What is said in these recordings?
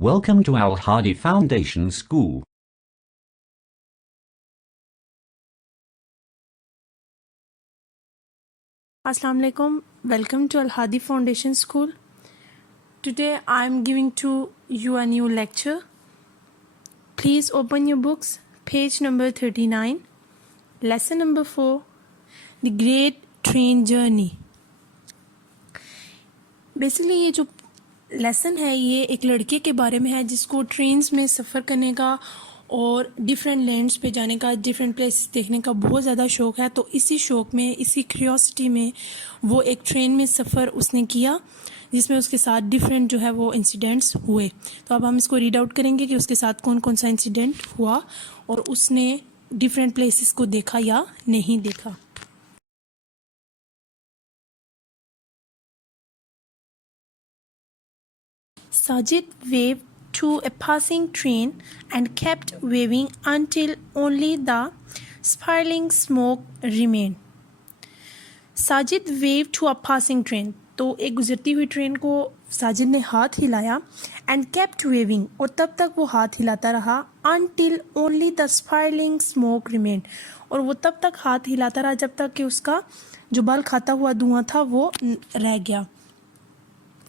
Welcome to Al Hadi Foundation School. Assalamu alaikum. Welcome to Al Hadi Foundation School. Today I am giving to you a new lecture. Please open your books, page number 39, lesson number 4, The Great Train Journey. Basically ये जो lesson है ये एक लड़के के बारे में है जिसको ट्रेन्स में सफ़र करने का और डिफरेंट लैंड्स पे जाने का, डिफरेंट प्लेसेस देखने का बहुत ज़्यादा शौक़ है। तो इसी शौक़ में, इसी क्यूरियोसिटी में वो एक ट्रेन में सफ़र उसने किया जिसमें उसके साथ डिफरेंट जो है वो इंसिडेंट्स हुए। तो अब हम इसको रीड आउट करेंगे कि उसके साथ कौन कौन सा इंसिडेंट हुआ और उसने डिफरेंट प्लेसेस को देखा या नहीं देखा। Sajid waved to a passing train and kept waving until only the spiraling smoke remained. Sajid waved to a passing train. तो एक गुजरती हुई ट्रेन को साजिद ने हाथ हिलाया and kept waving और तब तक वो हाथ हिलाता रहा until only the spiraling smoke remained और वो तब तक हाथ हिलाता रहा जब तक कि उसका जो बाल खाता हुआ धुआं था वो रह गया।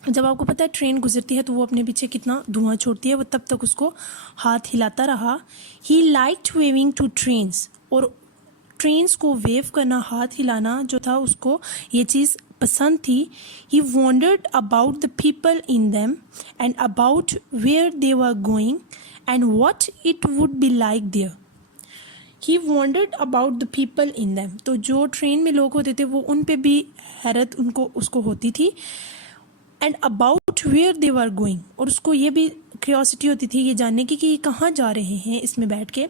जब आपको पता है ट्रेन गुजरती है तो वो अपने पीछे कितना धुआं छोड़ती है, वो तब तक उसको हाथ हिलाता रहा। He liked waving to trains और ट्रेन्स को वेव करना, हाथ हिलाना जो था उसको ये चीज़ पसंद थी। He wondered about the people in them and about where they were going and what it would be like there. He wondered about the people in them, तो जो ट्रेन में लोग होते थे वो उन पे भी हैरत उसको होती थी। And about where they were going, और उसको ये भी क्यूरियोसिटी होती थी ये जानने की कि ये कहाँ जा रहे हैं इसमें बैठ के।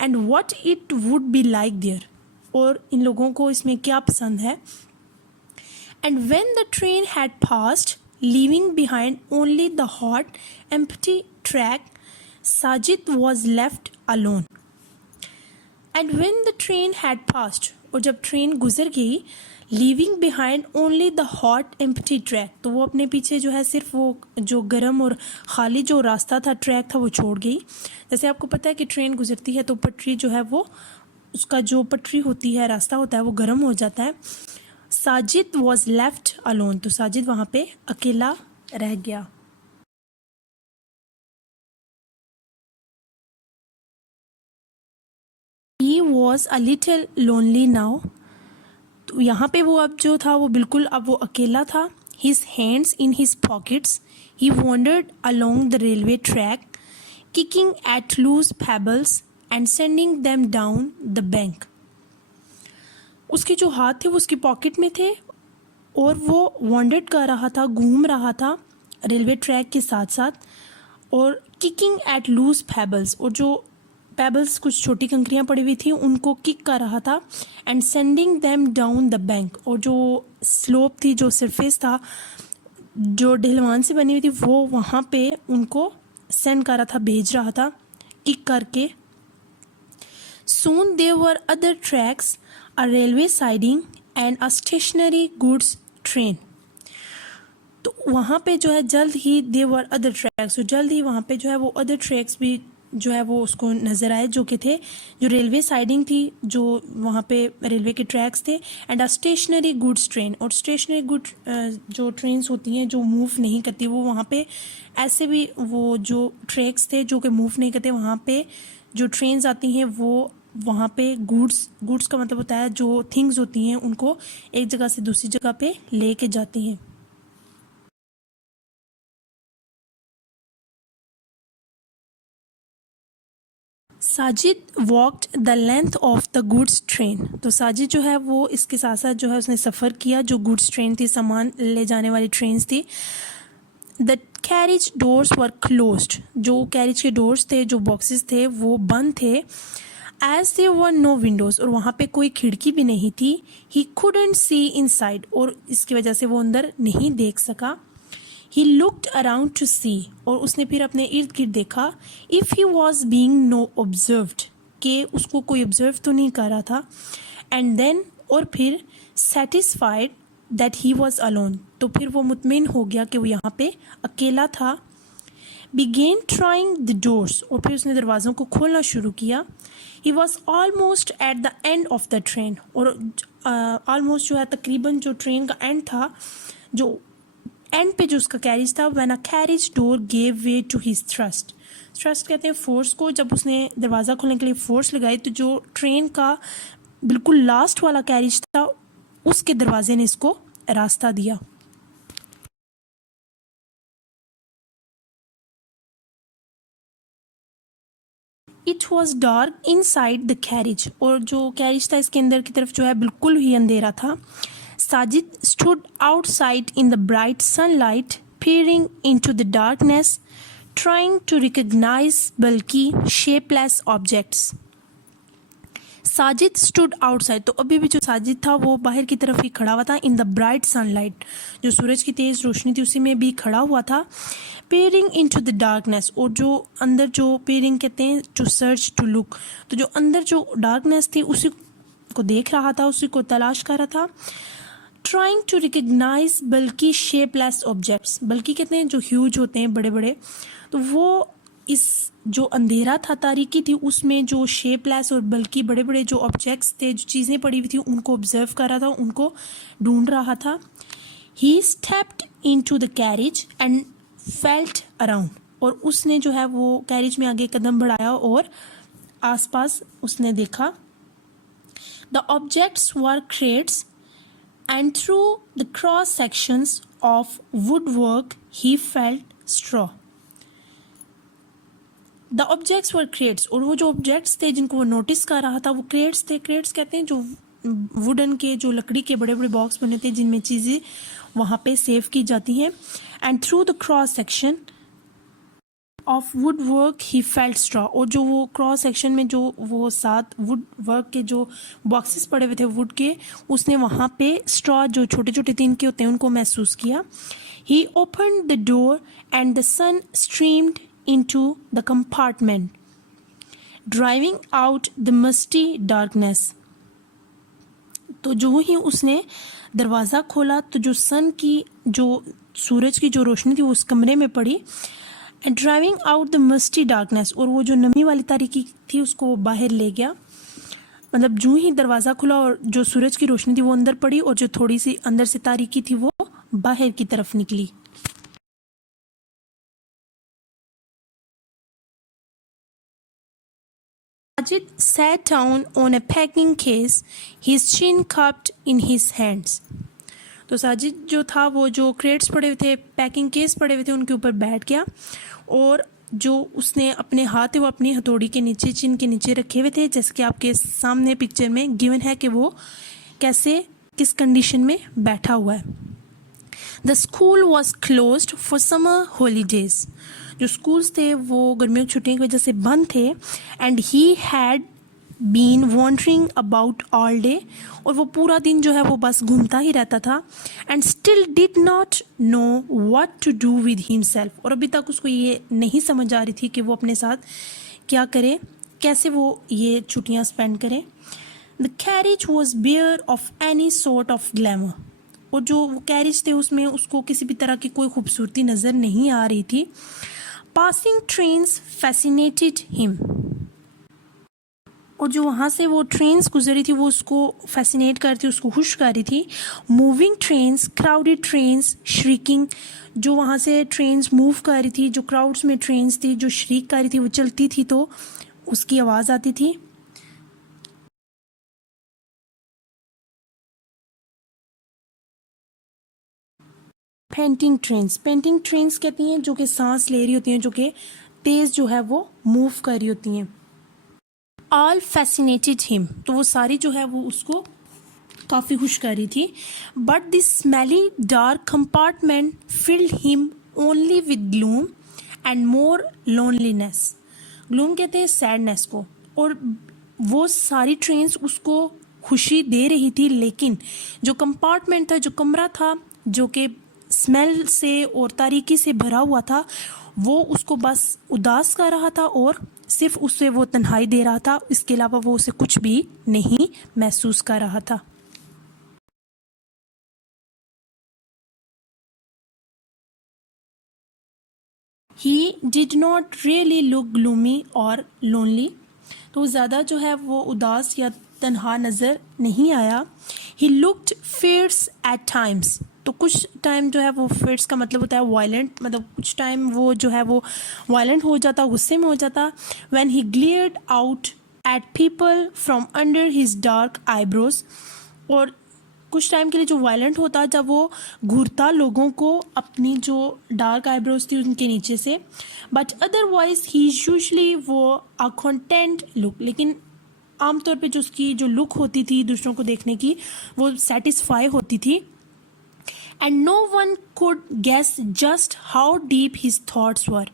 And what it would be like there, और इन लोगों को इसमें क्या पसंद है। And when the train had passed leaving behind only the hot empty track, Sajid was left alone. And when the train had passed, और जब ट्रेन गुजर गई, leaving behind only the hot empty track, तो वो अपने पीछे जो है सिर्फ वो जो गर्म और ख़ाली जो रास्ता था, ट्रैक था, वो छोड़ गई। जैसे आपको पता है कि ट्रेन गुजरती है तो पटरी जो है वो, उसका जो पटरी होती है, रास्ता होता है, वो गर्म हो जाता है। साजिद वॉज लेफ्ट अलोन, तो साजिद वहाँ पे अकेला रह गया। He was a little lonely now, तो यहाँ पे वो अब जो था वो बिल्कुल अब वो अकेला था। His hands in his pockets, he wandered along the railway track, kicking at loose pebbles and sending them down the bank. उसके जो हाथ थे वो उसकी पॉकेट में थे और वो वॉन्डर्ड कर रहा था, घूम रहा था रेलवे ट्रैक के साथ साथ, और किकिंग एट लूज पेबल्स, और जो पेबल्स कुछ छोटी कंकरियाँ पड़ी हुई थी उनको किक कर रहा था। And sending them down the bank, और जो स्लोप थी, जो सरफेस था, जो ढलवान से बनी हुई थी, वो वहाँ पे उनको सेंड कर रहा था, भेज रहा था किक करके। Soon there were other tracks, a railway siding and a stationary goods train, तो वहाँ पे जो है जल्द ही देयर वर अदर ट्रैक्स, तो जल्द ही वहाँ पे जो है वो अदर ट्रैक्स भी जो है वो उसको नज़र आए, जो कि थे जो रेलवे साइडिंग थी, जो वहाँ पे रेलवे के ट्रैक्स थे। And a stationary goods train, और स्टेशनरी गुड जो ट्रेन्स होती हैं जो मूव नहीं करती, वो वहाँ पे ऐसे भी वो जो ट्रैक्स थे जो कि मूव नहीं करते, वहाँ पे जो ट्रेन्स आती हैं वो वहाँ पे गुड्स का मतलब होता है जो थिंग्स होती हैं उनको एक जगह से दूसरी जगह पे ले के जाती हैं। Sajid walked the length of the goods train, तो साजिद जो है वो इसके साथ साथ जो है उसने सफ़र किया, जो गुड्स ट्रेन थी, सामान ले जाने वाली ट्रेन्स थी। The carriage doors were closed, जो कैरिज के डोर्स थे, जो बॉक्सेस थे, वो बंद थे। As there were no windows, और वहाँ पे कोई खिड़की भी नहीं थी। ही कुडंट सी इनसाइड, और इसकी वजह से वो अंदर नहीं देख सका। He looked around to see, और उसने फिर अपने इर्द गिर्द देखा। If he was being no observed, कि उसको कोई ऑब्जर्व तो नहीं कर रहा था। एंड देन, और फिर satisfied that he was alone, तो फिर वो मुतमिन हो गया कि वो यहाँ पे अकेला था। began trying the doors, और फिर उसने दरवाज़ों को खोलना शुरू किया. He was almost at the end of the train, और almost जो है तकरीबन जो ट्रेन का एंड था, जो एंड पे जो उसका कैरिज था, when a carriage door gave way to his thrust. Thrust कहते हैं फोर्स को. जब उसने दरवाज़ा खोलने के लिए फोर्स लगाई तो जो ट्रेन का बिल्कुल लास्ट वाला कैरिज था उसके दरवाजे ने इसको रास्ता दिया. It was dark in side the carriage, और जो कैरिज था इसके अंदर की तरफ जो है बिल्कुल ही अंधेरा था. Sajid stood outside in the bright sunlight peering into the darkness, trying to recognize bulky, shapeless objects. Sajid stood outside, तो अभी भी जो साजिद था वो बाहर की तरफ ही खड़ा हुआ था. इन द ब्राइट सनलाइट, जो सूरज की तेज़ रोशनी थी उसी में भी खड़ा हुआ था. पेयरिंग इनटू द डार्कनेस, और जो अंदर जो पेयरिंग कहते हैं टू सर्च टू लुक, तो जो अंदर जो डार्कनेस थी उसी को देख रहा था, उसी को तलाश कर रहा था. ट्राइंग टू रिकग्नाइज बल्कि शेपलेस ऑब्जेक्ट्स, बल्कि कहते हैं जो ह्यूज होते हैं बड़े बड़े, तो वो इस जो अंधेरा था तारीकी थी उसमें जो शेपलेस और बल्कि बड़े बड़े जो ऑब्जेक्ट्स थे, जो चीज़ें पड़ी हुई थी उनको ऑब्जर्व कर रहा था, उनको ढूंढ रहा था. ही stepped into the carriage and felt around, और उसने जो है वो कैरिज में आगे कदम बढ़ाया और आसपास उसने देखा. The objects were crates and through the cross sections of woodwork he felt straw. The objects were crates, और वो जो objects थे जिनको वो नोटिस कर रहा था वो crates थे. crates कहते हैं जो वुडन के, जो लकड़ी के बड़े बड़े बॉक्स बने थे जिनमें चीज़ें वहाँ पे सेव की जाती हैं. and through the cross section of would work he felt straw, और जो वो क्रॉस सेक्शन में जो वो 7 वुड वर्क के जो बॉक्सेस पड़े हुए थे वुड के, उसने वहाँ पे स्ट्रॉ जो छोटे छोटे तिनके होते हैं उनको महसूस किया. He open the door and the sun streamed into the compartment driving out the musty darkness. तो जो ही उसने दरवाज़ा खोला तो जो सन की, जो सूरज की जो रोशनी थी वो उस कमरे में पड़ी. And driving out the musty darkness, और वो जो नमी वाली तारीकी थी उसको बाहर ले गया. मतलब जो ही दरवाज़ा खुला और जो सूरज की रोशनी थी वो अंदर पड़ी और जो थोड़ी सी अंदर से तारीकी थी वो बाहर की तरफ निकली. Sajid sat down on a packing case, his chin cupped in his hands. तो साजिद जो था वो जो क्रेट्स पड़े हुए थे, पैकिंग केस पड़े हुए थे, उनके ऊपर बैठ गया और जो उसने अपने हाथ है वो अपनी हथौड़ी के नीचे, चिन के नीचे रखे हुए थे, जैसे कि आपके सामने पिक्चर में गिवन है कि वो कैसे किस कंडीशन में बैठा हुआ है. The school was closed for summer holidays, जो स्कूल्स थे वो गर्मियों की छुट्टियों की वजह से बंद थे. And he had been wandering about all day, और वो पूरा दिन जो है वो बस घूमता ही रहता था. And still did not know what to do with himself, और अभी तक उसको ये नहीं समझ आ रही थी कि वो अपने साथ क्या करे, कैसे वो ये छुट्टियां स्पेंड करे. The carriage was bare of any sort of glamour, और जो वो कैरिज थे उसमें उसको किसी भी तरह की कोई खूबसूरती नज़र नहीं आ रही थी. पासिंग ट्रेन्स फैसिनेटेड हिम, और जो वहाँ से वो ट्रेन्स गुजरी थी वो उसको फैसिनेट कर रही थी, उसको खुश कर रही थी. Moving trains, crowded trains, shrieking, जो वहाँ से ट्रेन्स मूव कर रही थी, जो क्राउड्स में ट्रेन्स थी जो श्रीक कर रही थी, वो चलती थी तो उसकी आवाज़ आती थी. पेंटिंग ट्रेन्स, पेंटिंग ट्रेन्स कहती हैं जो कि सांस ले रही होती हैं, जो कि तेज़ जो है वो मूव कर रही होती हैं. ऑल फैसिनेटेड हिम, तो वो सारी जो है वो उसको काफ़ी खुश कर रही थी. But this smelly dark compartment field him only with gloom and more loneliness. Gloom कहते हैं सैडनेस को, और वो सारी ट्रेन्स उसको खुशी दे रही थी, लेकिन जो कंपार्टमेंट था, जो कमरा था जो कि स्मेल से और तारीकी से भरा हुआ था, वो उसको बस उदास कर रहा था और सिर्फ उससे वो तन्हाई दे रहा था. इसके अलावा वो उसे कुछ भी नहीं महसूस कर रहा था. He did not really look gloomy और लोनली, तो ज़्यादा जो है वो उदास या तन्हा नज़र नहीं आया। He looked fierce at times, तो कुछ टाइम जो है वो फियर्स का मतलब होता है वायलेंट, मतलब कुछ टाइम वो जो है वो वायलेंट हो जाता, गुस्से में हो जाता। When he glared out at people from under his dark eyebrows, और कुछ टाइम के लिए जो वायलेंट होता जब वो घूरता लोगों को अपनी जो डार्क आईब्रोज थी उनके नीचे से। बट अदरवाइज ही यूजली वो अ कंटेंट लुक, लेकिन आमतौर पे जो उसकी जो लुक होती थी दूसरों को देखने की वो सेटिस्फाई होती थी। And no one could guess just how deep his thoughts were,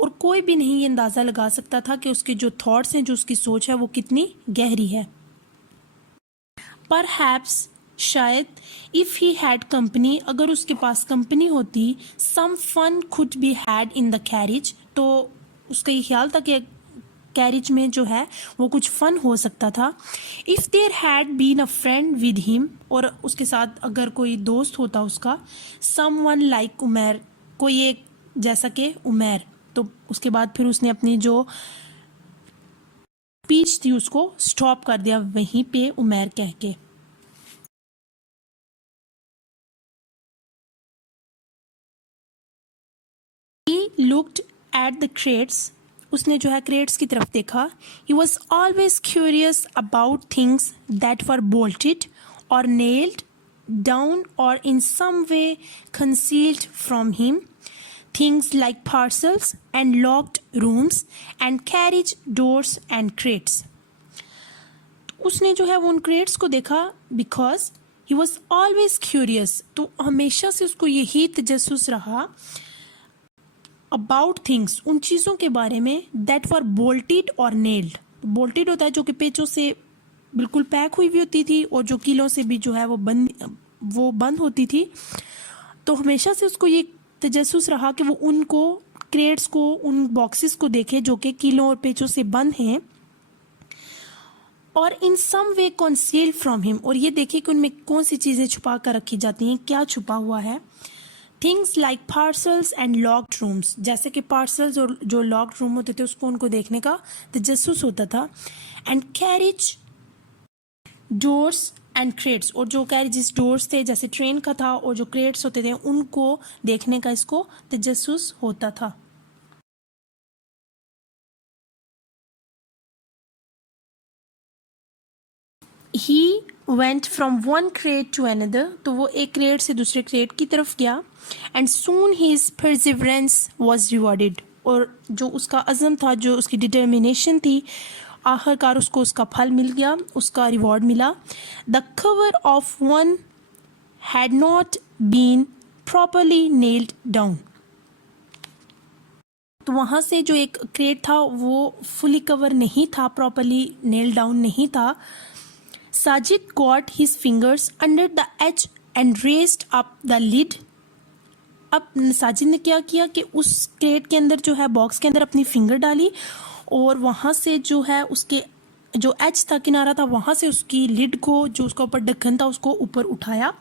और कोई भी नहीं ये अंदाज़ा लगा सकता था कि उसके जो थॉट्स हैं, जो उसकी सोच है वो कितनी गहरी है। परहैप्स, शायद, इफ़ ही हैड कंपनी, अगर उसके पास कंपनी होती, some fun could be had in the carriage, तो उसका ये ख्याल था कि कैरिज में जो है वो कुछ फ़न हो सकता था। If there had been a friend with him, और उसके साथ अगर कोई दोस्त होता उसका, सम वन लाइक उमैर, कोई एक जैसा कि उमैर, तो उसके बाद फिर उसने अपनी जो स्पीच थी उसको स्टॉप कर दिया वहीं पे उमैर कह के। He looked at the crates, उसने जो है क्रेट्स की तरफ देखा। He was always curious about things that were bolted or nailed down or in some way concealed from him, things like parcels and locked rooms and carriage doors and crates. उसने जो है वो उन crates को देखा because he was always curious, तो हमेशा से उसको यही तजस्सुस रहा अबाउट थिंग्स, उन चीज़ों के बारे में दैट वर बोल्टेड और नेल्ड। बोल्टेड होता है जो कि पेचों से बिल्कुल पैक हुई हुई होती थी, और जो कीलों से भी जो है वो बंद होती थी। तो हमेशा से उसको ये तजस्सुस रहा कि वो उनको क्रेट्स को, उन बॉक्सेस को देखे जो कि कीलों और पेचों से बंद हैं, और इन सम वे कंसील्ड फ्रॉम हिम, और ये देखे कि उनमें कौन सी चीज़ें छुपा कर रखी जाती हैं, क्या छुपा हुआ है। Things like parcels and locked rooms, जैसे कि पार्सल्स और जो लॉक्ड रूम होते थे उसको उनको देखने का तजस्सुस होता था। And carriage doors and crates, और जो कैरिजेस डोर्स थे जैसे ट्रेन का था, और जो क्रेट्स होते थे उनको देखने का इसको तजस्सुस होता था। He went from one crate to another, तो वो एक क्रेट से दूसरे क्रेट की तरफ गया। And soon his perseverance was rewarded, और जो उसका अज़म था, जो उसकी डिटर्मिनेशन थी, आखिरकार उसको उसका फल मिल गया, उसका रिवॉर्ड मिला। The cover of one had not been properly nailed down, तो वहाँ से जो एक क्रेट था वो फुली कवर नहीं था, प्रॉपरली नेल डाउन नहीं था। Sajid got his fingers under the edge and raised up the lid. अब साजिद ने क्या किया कि उस क्रेट के अंदर जो है, बॉक्स के अंदर अपनी फिंगर डाली, और वहाँ से जो है उसके जो एज था, किनारा था, वहाँ से उसकी लिड को, जो उसका ऊपर ढक्कन था, उसको ऊपर उठाया।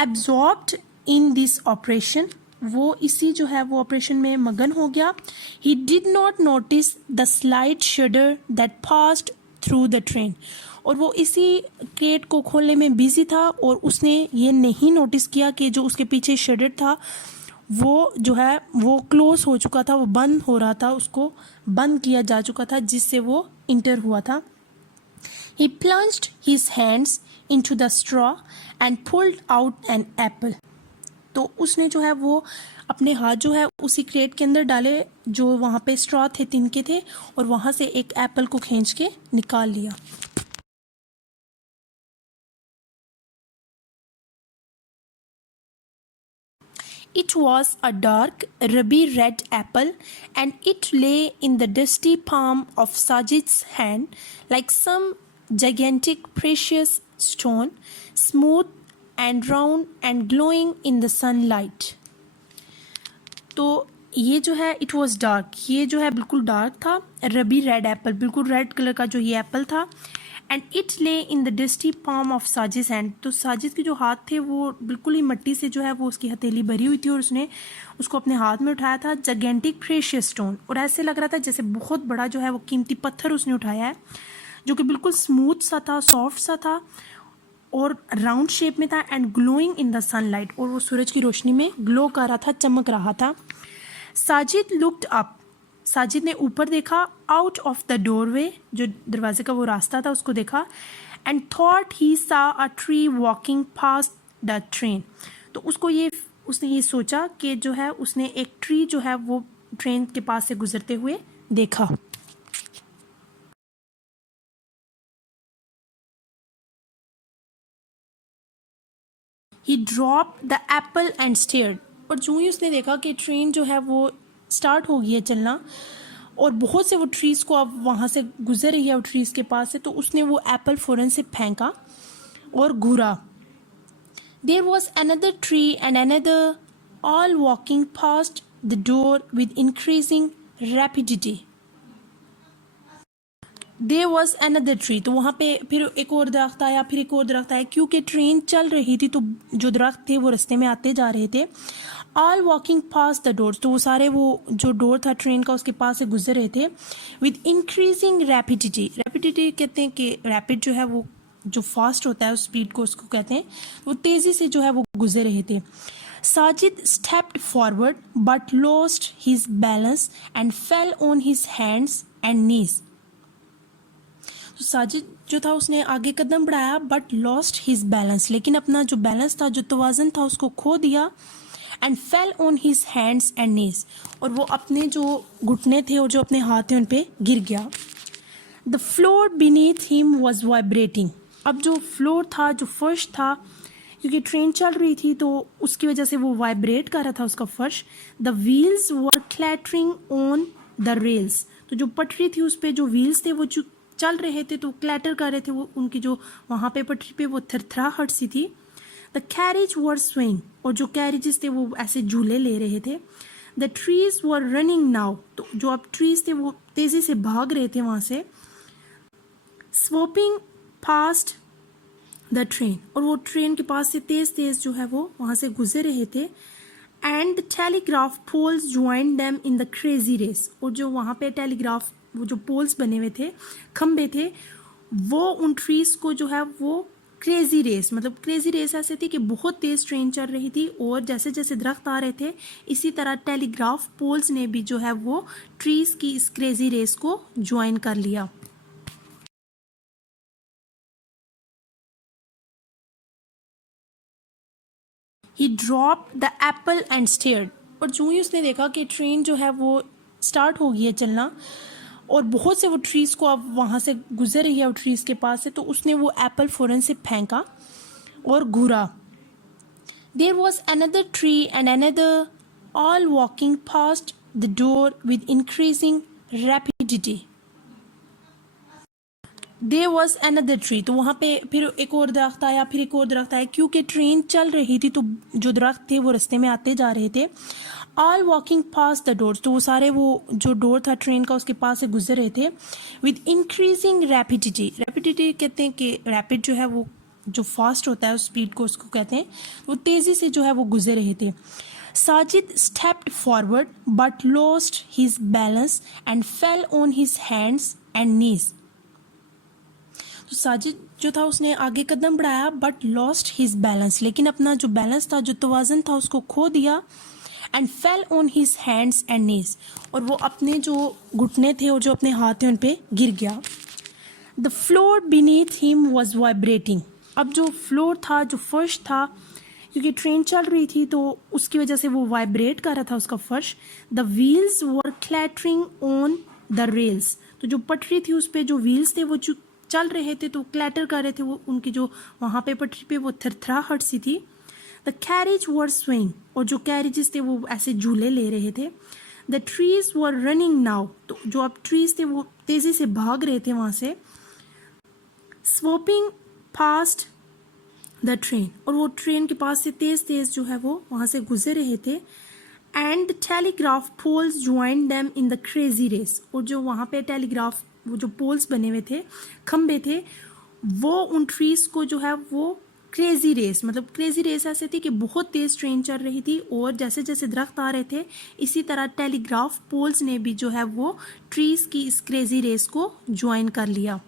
एब्जॉर्ब्ड इन दिस ऑपरेशन, वो इसी जो है वो ऑपरेशन में मगन हो गया। He did not notice the slight शडर that passed through the train, और वो इसी क्रेट को खोलने में बिजी था, और उसने ये नहीं नोटिस किया कि जो उसके पीछे शडर था वो जो है वो क्लोज हो चुका था, वो बंद हो रहा था, उसको बंद किया जा चुका था जिससे वो इंटर हुआ था। He plunged his hands into the straw and pulled out an apple. तो उसने जो है वो अपने हाथ जो है उसी क्रेट के अंदर डाले जो वहाँ पे स्ट्रॉ थे, तिनके थे, और वहाँ से एक एप्पल को खींच के निकाल लिया। It was a dark, ruby red apple, and it lay in the dusty palm of Sajid's hand like some gigantic precious stone, smooth and round and glowing in the sunlight. तो ये जो है it was dark, ये जो है बिल्कुल dark था। रबी red Apple, बिल्कुल रेड कलर का जो ये एप्पल था। एंड इट ले in the dusty palm of Sajid hand. तो साजिद के जो हाथ थे वो बिल्कुल ही मिट्टी से जो है वो उसकी हथेली भरी हुई थी और उसने उसको अपने हाथ में उठाया था। जगेंटिक प्रेशियस स्टोन, और ऐसे लग रहा था जैसे बहुत बड़ा जो है वो कीमती पत्थर उसने उठाया है, जो कि बिल्कुल स्मूथ सा था, सॉफ्ट सा था और राउंड शेप में था। And glowing in the sunlight, और वो सूरज की रोशनी में ग्लो कर रहा था, चमक रहा था। साजिद लुक्ड अप, साजिद ने ऊपर देखा। आउट ऑफ द डोरवे, जो दरवाजे का वो रास्ता था उसको देखा। एंड थॉट ही सा a tree walking past the train, तो उसने ये सोचा कि जो है उसने एक ट्री जो है वो ट्रेन के पास से गुजरते हुए देखा। He drop the apple and stared, और जो ही उसने देखा कि ट्रेन जो है वो स्टार्ट हो गई है चलना और बहुत से वो ट्रीज़ को अब वहाँ से गुजर रही है वो ट्रीज़ के पास से, तो उसने वो एप्पल फ़ौरन से फेंका और घूरा। There was another tree and another, all walking past the door with increasing rapidity. There was another tree, तो वहाँ पे फिर एक और दरख्त आया, फिर एक और दरख्त आया, क्योंकि ट्रेन चल रही थी तो जो दरख्त थे वो रास्ते में आते जा रहे थे। All walking pass the doors, तो वो सारे वो जो डोर था ट्रेन का उसके पास से गुजर रहे थे। विद इंक्रीजिंग रैपिडिटी, रैपिडिटी कहते हैं कि रैपिड जो है वो जो फास्ट होता है उस स्पीड को उसको कहते हैं, वो तेज़ी से जो है वो गुजर रहे थे। Sajid stepped forward but lost his balance and fell on his hands and knees. तो साजिद जो था उसने आगे कदम बढ़ाया बट लॉस्ट हिज बैलेंस, लेकिन अपना जो बैलेंस था, जो तवाज़न था, उसको खो दिया। And fell on his hands and knees, और वो अपने जो घुटने थे और जो अपने हाथ थे उन पे गिर गया। The floor beneath him was vibrating, अब जो फ्लोर था, जो फर्श था, क्योंकि ट्रेन चल रही थी तो उसकी वजह से वो वाइब्रेट कर रहा था उसका फर्श। The wheels were clattering on the rails, तो जो पटरी थी उस पर जो व्हील्स थे वो जो चल रहे थे तो क्लैटर कर रहे थे, वो उनकी जो वहाँ पे पटरी पे वो थरथराहट सी थी। द कैरेज वर स्विंग, और जो कैरेजेस थे वो ऐसे झूले ले रहे थे। The trees were running now, तो जो अब ट्रीज थे वो तेजी से भाग रहे थे वहाँ से। स्वोपिंग पास्ट द ट्रेन, और वो ट्रेन के पास से तेज तेज जो है वो वहाँ से गुजर रहे थे। And the telegraph poles join them in the crazy race, और जो वहाँ पे टेलीग्राफ वो जो पोल्स बने हुए थे, खंबे थे, वो उन ट्रीज को जो है वो क्रेजी रेस, मतलब क्रेजी रेस ऐसे थी कि बहुत तेज ट्रेन चल रही थी और जैसे जैसे दरख्त आ रहे थे इसी तरह टेलीग्राफ पोल्स ने भी जो है वो ट्रीज की इस क्रेजी रेस को ज्वाइन कर लिया। He drop the apple and stared, और जो ही उसने देखा कि ट्रेन जो है वो स्टार्ट हो गई है चलना और बहुत से वो ट्रीज़ को अब वहाँ से गुजर रही है वो ट्रीज़ के पास से, तो उसने वो एप्पल फ़ौरन से फेंका और घूरा। There was another tree and another, all walking past the door with increasing rapidity. There was another tree, तो वहाँ पे फिर एक और दरख्त आया, फिर एक और दरख्त आया, क्योंकि ट्रेन चल रही थी तो जो दरख्त थे वो रास्ते में आते जा रहे थे। All walking pass the doors, तो वो सारे वो जो डोर था ट्रेन का उसके पास से गुजर रहे थे। विद इंक्रीजिंग रैपिडिटी, रैपिडिटी कहते हैं कि रैपिड जो है वो जो फास्ट होता है उस स्पीड को उसको कहते हैं, वो तेज़ी से जो है वो गुजर रहे थे। Sajid stepped forward but lost his balance and fell on his hands and knees. तो साजिद जो था उसने आगे कदम बढ़ाया बट लॉस्ट हिज बैलेंस, लेकिन अपना जो बैलेंस था, जो तवाज़न था, उसको खो दिया। And fell on his hands and knees, और वो अपने जो घुटने थे और जो अपने हाथ थे उन पे गिर गया। The floor beneath him was vibrating, अब जो फ्लोर था, जो फर्श था, क्योंकि ट्रेन चल रही थी तो उसकी वजह से वो वाइब्रेट कर रहा था उसका फर्श। The wheels were clattering on the rails, तो जो पटरी थी उस पर जो व्हील्स थे वो जो चल रहे थे तो क्लैटर कर रहे थे, वो उनकी जो वहाँ पे पटरी पे वो थरथराहट सी थी। द कैरेज वर स्विंग, और जो कैरेजेस थे वो ऐसे झूले ले रहे थे। The trees were running now, तो जो अब ट्रीज थे वो तेजी से भाग रहे थे वहाँ से। स्वोपिंग पास्ट द ट्रेन, और वो ट्रेन के पास से तेज तेज जो है वो वहाँ से गुजर रहे थे। And the telegraph poles join them in the crazy race, और जो वहाँ पे टेलीग्राफ वो जो पोल्स बने हुए थे, खंबे थे, वो उन ट्रीज को जो है वो क्रेजी रेस, मतलब क्रेजी रेस ऐसे थी कि बहुत तेज ट्रेन चल रही थी और जैसे जैसे दरख्त आ रहे थे इसी तरह टेलीग्राफ पोल्स ने भी जो है वो ट्रीज की इस क्रेजी रेस को ज्वाइन कर लिया।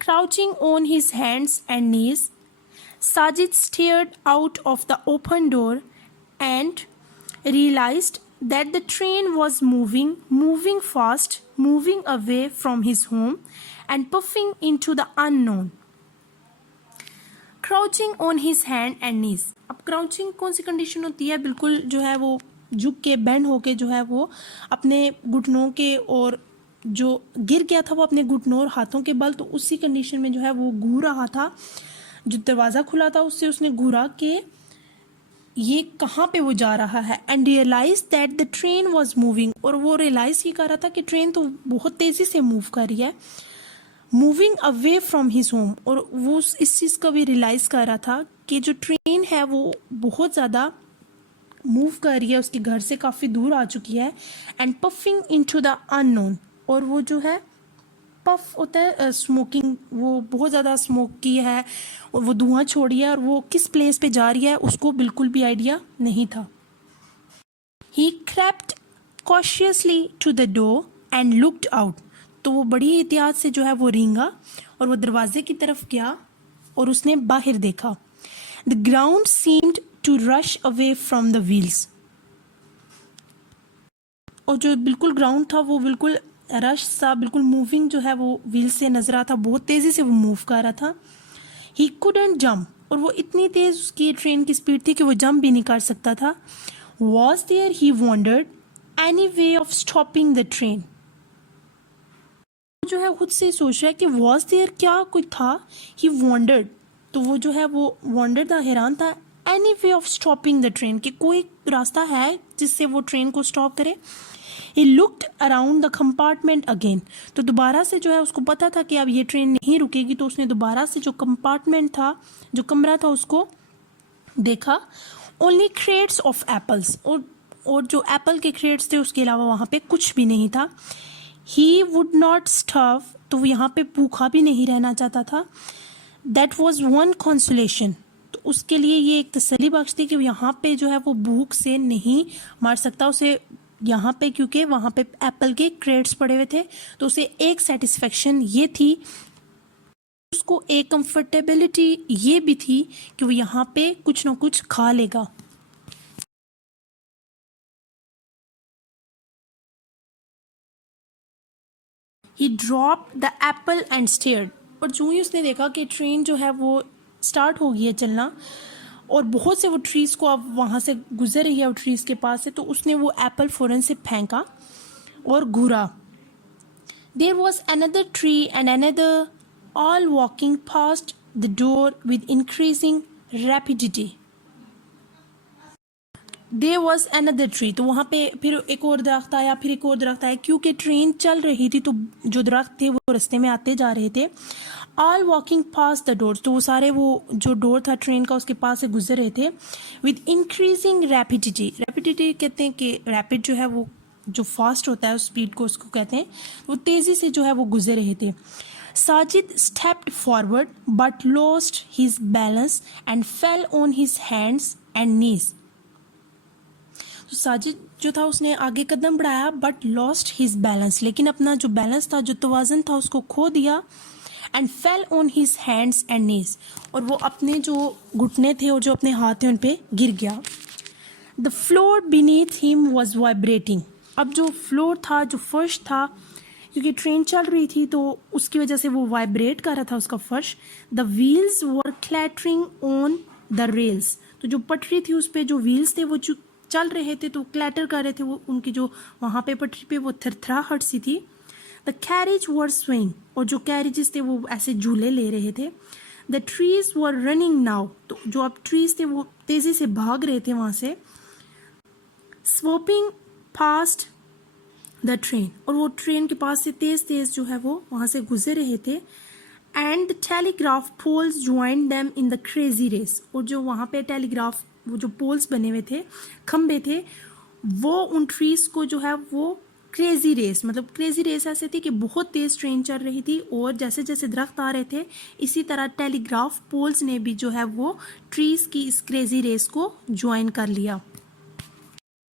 Crouching on his hands and knees, Sajid stared out of the open door and realized that the train was moving fast, moving away from his home and puffing into the unknown. Crouching on his hand and knees. अब crouching कौन सी condition होती है? बिल्कुल जो है वो झुक के बैंड होके जो है वो अपने घुटनों के, और जो गिर गया था वो अपने घुटनों और हाथों के बल, तो उसी कंडीशन में जो है वो घूर रहा था। जो दरवाज़ा खुला था उससे उसने घूरा कि ये कहाँ पे वो जा रहा है। And realise that the train was moving, और वो रियलाइज़ ये कर रहा था कि ट्रेन तो बहुत तेज़ी से मूव कर रही है, moving away from his home. और वो इस चीज़ का भी रियलाइज़ कर रहा था कि जो ट्रेन है वो बहुत ज़्यादा मूव कर रही है, उसके घर से काफ़ी दूर आ चुकी है। And puffing into the unknown, और वो जो है पफ होता है स्मोकिंग, वो बहुत ज़्यादा स्मोक की है और वो धुआं छोड़ी है, और वो किस प्लेस पे जा रही है उसको बिल्कुल भी आइडिया नहीं था। He crept cautiously to the door and looked out. तो वो बड़ी एहतियात से जो है वो रेंगा और वो दरवाजे की तरफ गया और उसने बाहर देखा। The ground seemed to rush away from the wheels. और जो बिल्कुल ग्राउंड था वो बिल्कुल रश सा, बिल्कुल मूविंग जो है वो व्हील से नजर आता, बहुत तेज़ी से वो मूव कर रहा था। He couldn't jump, और वो इतनी तेज़ उसकी ट्रेन की स्पीड थी कि वो जंप भी नहीं कर सकता था। Was there, he wondered, any way of stopping the train? जो है खुद से सोच रहा है कि was there, क्या कोई था। He wondered, तो वो जो है वो wondered था, हैरान था। Any way of stopping the train, कि कोई रास्ता है जिससे वो ट्रेन को स्टॉप करे। He looked around the compartment again. तो दोबारा से जो है उसको पता था कि अब ये ट्रेन नहीं रुकेगी, तो उसने दोबारा से जो कंपार्टमेंट था, जो कमरा था, उसको देखा। Only crates of apples, और जो एप्पल के क्रेट्स थे उसके अलावा वहाँ पे कुछ भी नहीं था। He would not starve, तो वो यहाँ पे भूखा भी नहीं रहना चाहता था। That was one consolation, तो उसके लिए ये एक तसल्ली बख्श थी कि यहाँ पे जो है वो भूख से नहीं मर सकता उसे यहाँ पे, क्योंकि वहाँ पे एप्पल के क्रेट्स पड़े हुए थे। तो उसे एक सेटिस्फेक्शन ये थी, उसको एक कंफर्टेबिलिटी ये भी थी कि वो यहाँ पे कुछ ना कुछ खा लेगा। He dropped the apple and stared, और जो ही उसने देखा कि ट्रेन जो है वो स्टार्ट हो गई है चलना और बहुत से वो ट्रीज़ को अब वहाँ से गुजर रही है, वो ट्रीज़ के पास से, तो उसने वो एप्पल फ़ौरन से फेंका और घूरा। There was another tree and another, all walking past the door with increasing rapidity. There was another tree, तो वहाँ पे फिर एक और दरख्त आया, फिर एक और दरख्त आया, क्योंकि ट्रेन चल रही थी तो जो दरख्त थे वो रास्ते में आते जा रहे थे। All walking past the doors, तो वो सारे वो जो डोर था ट्रेन का उसके पास से गुजर रहे थे। With increasing rapidity, rapidity कहते हैं कि रैपिड जो है वो जो फास्ट होता है उस स्पीड को उसको कहते हैं, वो तेज़ी से जो है वो गुजर रहे थे। Sajid stepped forward but lost his balance and fell on his hands and knees. तो साजिद जो था उसने आगे कदम बढ़ाया बट लॉस्ट हिज बैलेंस, लेकिन अपना जो बैलेंस था, जो तवाज़ुन था, उसको खो दिया। And fell on his hands and knees, और वो अपने जो घुटने थे और जो अपने हाथ थे उन पे गिर गया। The floor beneath him was vibrating, अब जो फ्लोर था, जो फर्श था, क्योंकि ट्रेन चल रही थी तो उसकी वजह से वो वाइब्रेट कर रहा था उसका फर्श। The wheels were clattering on the rails, तो जो पटरी थी उस पर जो व्हील्स थे वो जो चल रहे थे तो क्लैटर कर रहे थे, वो उनकी जो वहाँ पे पटरी पे वो थरथराहट सी थी। द कैरेज वर स्विंग, और जो कैरेजेस थे वो ऐसे झूले ले रहे थे। The trees were running now, तो जो अब ट्रीज थे वो तेज़ी से भाग रहे थे वहाँ से। स्वॉपिंग पास्ट द ट्रेन, और वो ट्रेन के पास से तेज़ तेज़ जो है वो वहाँ से गुजर रहे थे। And the telegraph poles join them in the crazy race, और जो वहाँ पे टेलीग्राफ वो जो पोल्स बने हुए थे, खंबे थे, वो उन ट्रीज को जो है वो क्रेजी रेस, मतलब क्रेजी रेस ऐसे थी कि बहुत तेज़ ट्रेन चल रही थी और जैसे जैसे दरख्त आ रहे थे इसी तरह टेलीग्राफ पोल्स ने भी जो है वो ट्रीज की इस क्रेजी रेस को ज्वाइन कर लिया।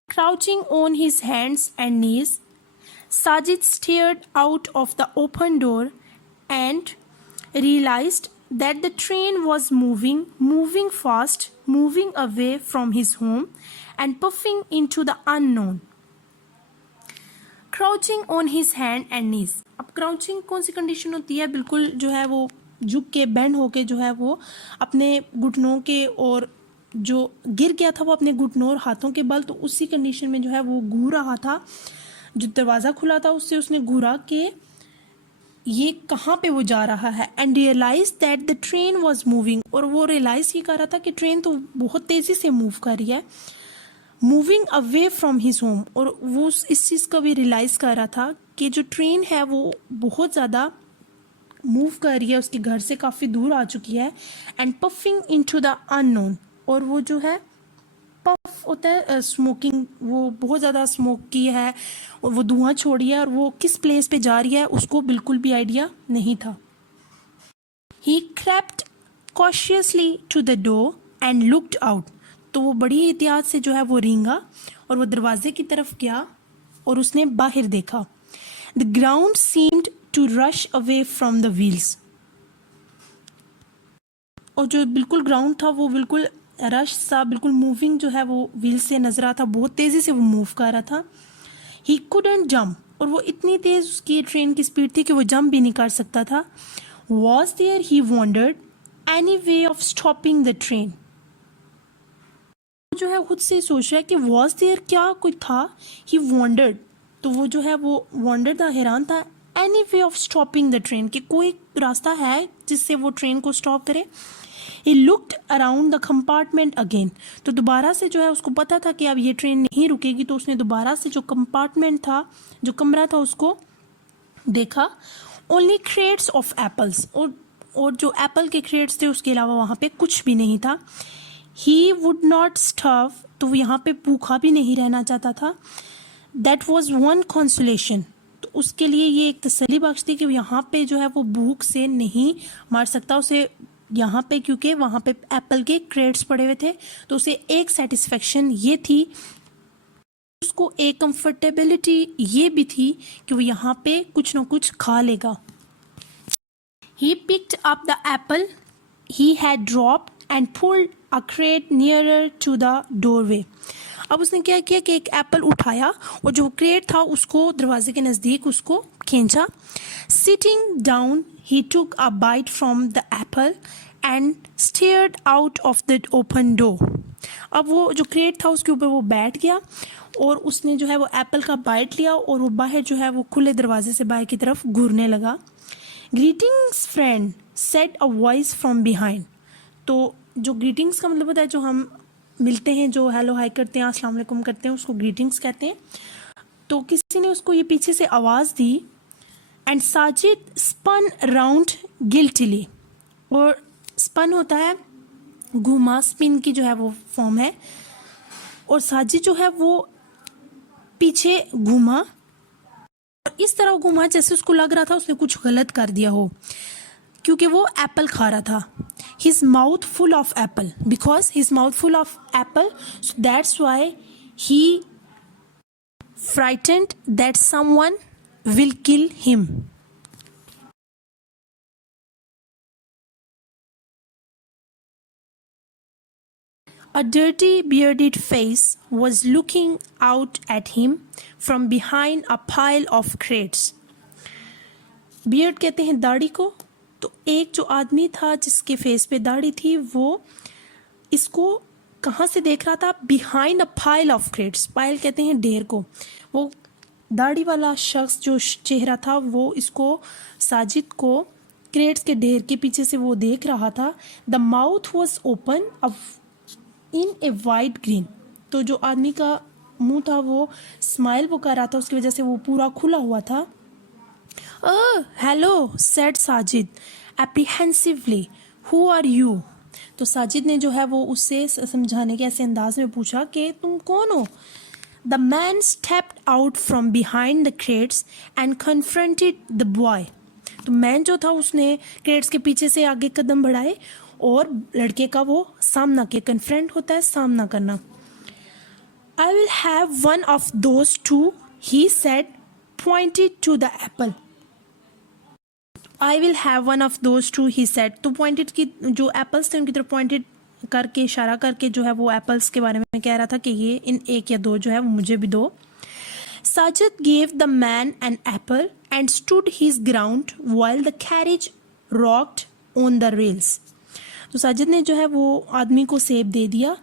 Crouching on his hands and knees, Sajid stared out of the open door and realized that the train was moving fast, moving away from his home and puffing into the unknown. Crouching on his hand and knees. अब crouching कौन सी condition होती है? बिल्कुल जो है वो झुक के बैंड होके जो है वो अपने घुटनों के, और जो गिर गया था वो अपने घुटनों और हाथों के बल, तो उसी कंडीशन में जो है वो घूर रहा था। जो दरवाज़ा खुला था उससे उसने घूरा कि ये कहाँ पे वो जा रहा है। And realise that the train was moving, और वो रियलाइज़ ये कर रहा था कि ट्रेन तो बहुत तेज़ी से मूव कर रही है, moving away from his home. और वो इस चीज़ का भी रियलाइज़ कर रहा था कि जो ट्रेन है वो बहुत ज़्यादा मूव कर रही है, उसके घर से काफ़ी दूर आ चुकी है। And puffing into the unknown, और वो जो है पफ होता है स्मोकिंग, वो बहुत ज़्यादा स्मोक की है और वो धुआं छोड़ी है, और वो किस प्लेस पे जा रही है उसको बिल्कुल भी आइडिया नहीं था। He crept cautiously to the door and looked out, तो वो बड़ी एहतियात से जो है वो रेंगा और वो दरवाजे की तरफ गया और उसने बाहर देखा। The ground seemed to rush away from the wheels, और जो बिल्कुल ग्राउंड था वो बिल्कुल रश सा, बिल्कुल मूविंग जो है वो व्हील से नजर आता, बहुत तेज़ी से वो मूव कर रहा था। ही कुडंट जम्प, और वो इतनी तेज़ उसकी ट्रेन की स्पीड थी कि वो जंप भी नहीं कर सकता था। Was there, he wondered, any way of stopping the train, जो है खुद से सोच रहा है कि वॉज देयर, क्या कोई था। ही वॉन्डर्ड, तो वो जो है वो वॉन्डर था, हैरान था। Any way of stopping the train, कि कोई रास्ता है जिससे वो ट्रेन को स्टॉप करे। He looked around the compartment again, तो दोबारा से जो है उसको पता था कि अब ये ट्रेन नहीं रुकेगी, तो उसने दोबारा से जो कंपार्टमेंट था, जो कमरा था, उसको देखा। Only crates of apples, और जो एप्पल के क्रेट्स थे उसके अलावा वहाँ पे कुछ भी नहीं था। He would not starve, तो वो यहाँ पे भूखा भी नहीं रहना चाहता था। That was one consolation, तो उसके लिए ये एक तसल्ली बख्श थी कि यहाँ पे जो है वो भूख से नहीं मर सकता उसे यहाँ पे, क्योंकि वहाँ पे एप्पल के क्रेट्स पड़े हुए थे। तो उसे एक सेटिस्फेक्शन ये थी, उसको एक कंफर्टेबिलिटी ये भी थी कि वो यहाँ पे कुछ ना कुछ खा लेगा। He picked up the apple he had dropped and pulled a crate nearer to the doorway. अब उसने क्या किया कि एक एप्पल उठाया और जो क्रेट था उसको दरवाजे के नज़दीक उसको खींचा। Sitting down, he took a bite from the apple and stared out of the open door. अब वो जो क्रेट था उसके ऊपर वो बैठ गया और उसने जो है वो एप्पल का बाइट लिया और वो बाहर जो है वो खुले दरवाजे से बाहर की तरफ घूरने लगा। Greetings friend, said a voice from behind, तो जो ग्रीटिंग्स का मतलब होता है जो हम मिलते हैं, जो हेलो हाई करते हैं, अस्सलाम वालेकुम करते हैं, उसको ग्रीटिंग्स कहते हैं। तो किसी ने उसको ये पीछे से आवाज़ दी। एंड साजिद स्पन राउंड गिल्टिली, और स्पन होता है घुमा, स्पिन की जो है वो फॉर्म है, और साजिद जो है वो पीछे घुमा और इस तरह घुमा जैसे उसको लग रहा था उसने कुछ गलत कर दिया हो, क्योंकि वो एप्पल खा रहा था। His mouth full of Apple, because his mouth full of Apple, so that's why he frightened that someone will kill him. A dirty bearded face was looking out at him from behind a pile of crates. Beard कहते हैं दाढ़ी को, तो एक जो आदमी था जिसके फेस पे दाढ़ी थी वो इसको कहाँ से देख रहा था? Behind a pile of crates. Pile कहते हैं ढेर को। वो दाढ़ी वाला शख्स जो चेहरा था वो इसको, साजिद को, क्रेट्स के ढेर के पीछे से वो देख रहा था। The mouth was open in a wide green, तो जो आदमी का मुंह था वो स्माइल वो कर रहा था, उसकी वजह से वो पूरा खुला हुआ था। Hello, said Sajid apprehensively, who are you? तो साजिद ने जो है वो उससे समझाने के ऐसे अंदाज में पूछा कि तुम कौन हो? The man stepped out from behind the crates and confronted the boy. तो मैन जो था उसने क्रेट्स के पीछे से आगे कदम बढ़ाए और लड़के का वो सामना किया. कन्फ्रंट होता है सामना करना. I will have one of those two, he said, pointed to the apple. I will have one of those two, he said. तो pointed की जो एप्पल्स थे उनकी तरफ pointed करके इशारा करके जो है वो एप्पल्स के बारे में कह रहा था कि ये इन एक या दो जो है वो मुझे भी दो. Sajid gave the man an apple and stood his ground while the carriage rocked on the rails. तो साजिद ने जो है वो आदमी को सेब दे दिया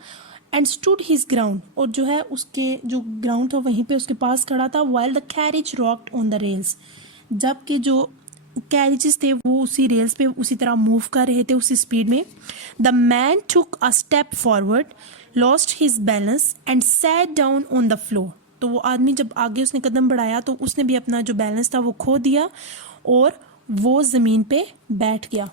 and stood his ground, और जो है उसके जो ग्राउंड था वहीं पे उसके पास खड़ा था while the carriage rocked on the rails. जबकि जो कैरेजेस थे वो उसी रेल्स पे उसी तरह मूव कर रहे थे उसी स्पीड में. The man took a step forward, lost his balance and sat down on the floor. तो वो आदमी जब आगे उसने कदम बढ़ाया तो उसने भी अपना जो बैलेंस था वो खो दिया और वो ज़मीन पे बैठ गया.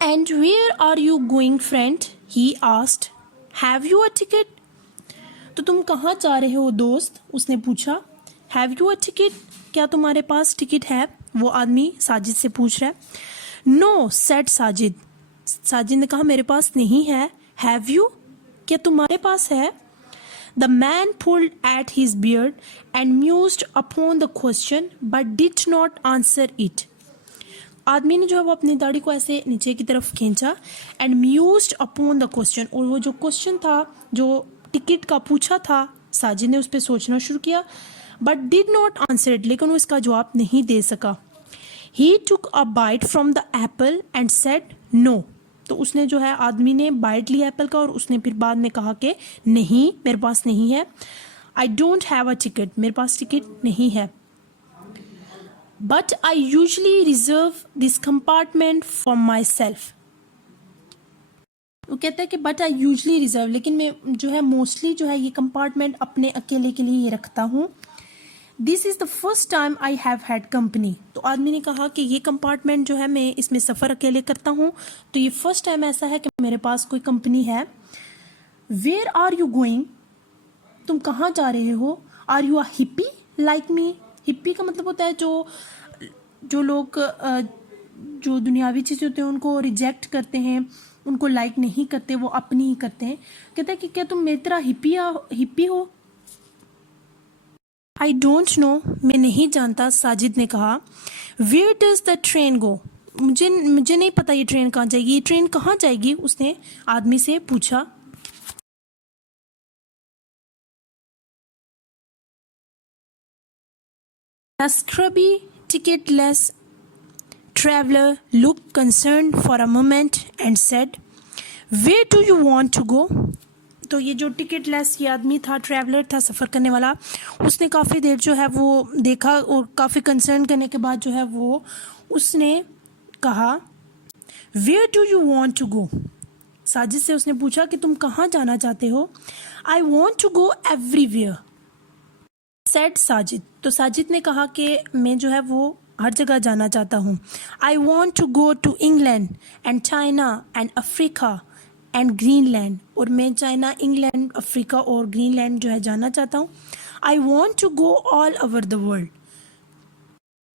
And where are you going friend, he asked. Have you a ticket. तो तुम कहाँ जा रहे हो दोस्त, उसने पूछा. हैव यू अ टिकट, क्या तुम्हारे पास टिकट है, वो आदमी साजिद से पूछ रहा है. Know said Sajid. साजिद ने कहा मेरे पास नहीं है. हैव यू, क्या तुम्हारे पास है. The man pulled at his beard and mused upon the question but did not answer it. आदमी ने जो है वो अपनी दाढ़ी को ऐसे नीचे की तरफ खींचा and mused upon the question, और वो जो क्वेश्चन था जो टिकट का पूछा था साजिद ने उस पर सोचना शुरू किया. But did not answer it, लेकिन वो इसका जवाब नहीं दे सका. He took a bite from the apple and said no. तो उसने जो है आदमी ने बाइट लिया एप्पल का और उसने फिर बाद में कहा कि नहीं मेरे पास नहीं है. I don't have a ticket, मेरे पास टिकट नहीं है. But I usually reserve this compartment for my self. वो कहता है कि बट आई यूजली रिजर्व, लेकिन मैं जो है मोस्टली जो है ये कंपार्टमेंट अपने अकेले के लिए ही रखता हूँ. This is the first time I have had company. तो आदमी ने कहा कि ये कंपार्टमेंट जो है मैं इसमें सफ़र अकेले करता हूँ, तो ये फर्स्ट टाइम ऐसा है कि मेरे पास कोई कंपनी है. वेयर आर यू गोइंग, तुम कहाँ जा रहे हो. Are you a hippie like me. Hippie का मतलब होता है जो लोग जो दुनियावी चीज़ें होते हैं उनको रिजेक्ट करते हैं, उनको लाइक नहीं करते, वो अपनी ही करते हैं. कहता है कि क्या तुम मेरी तरह हिप्पी हो. आई डोंट नो, मैं नहीं जानता, साजिद ने कहा. Where does the train go, मुझे नहीं पता ये ट्रेन कहाँ जाएगी. ये ट्रेन कहाँ जाएगी, उसने आदमी से पूछा. The scrubby ticketless traveler looked concerned for a moment and said, where do you want to go. तो ये जो टिकटलेस ये आदमी था, ट्रैवलर था, सफ़र करने वाला, उसने काफ़ी देर जो है वो देखा और काफ़ी कंसर्न करने के बाद जो है वो उसने कहा where do you want to go. Sajid से उसने पूछा कि तुम कहाँ जाना चाहते हो. I want to go everywhere said Sajid. तो साजिद ने कहा कि मैं जो है वो हर जगह जाना चाहता हूँ. I want to go to England and China and Africa and Greenland. और मैं चाइना, इंग्लैंड, अफ्रीका और ग्रीनलैंड जो है जाना चाहता हूँ. I want to go all over the world,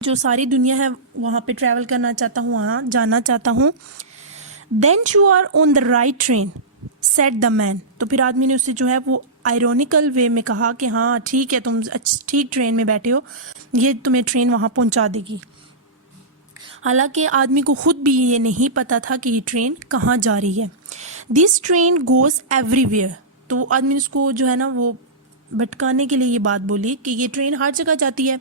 जो सारी दुनिया है वहाँ पे ट्रैवल करना चाहता हूँ, वहाँ जाना चाहता हूँ. Then you are on the right train said the man. तो फिर आदमी ने उससे जो है वो आयरोनिकल वे में कहा कि हाँ ठीक है, तुम ठीक ट्रेन में बैठे हो, ये तुम्हें ट्रेन वहाँ पहुँचा देगी. हालांकि आदमी को खुद भी ये नहीं पता था कि ये ट्रेन कहाँ जा रही है. This train goes everywhere. तो आदमी उसको जो है ना वो भटकाने के लिए ये बात बोली कि ये ट्रेन हर जगह जाती है.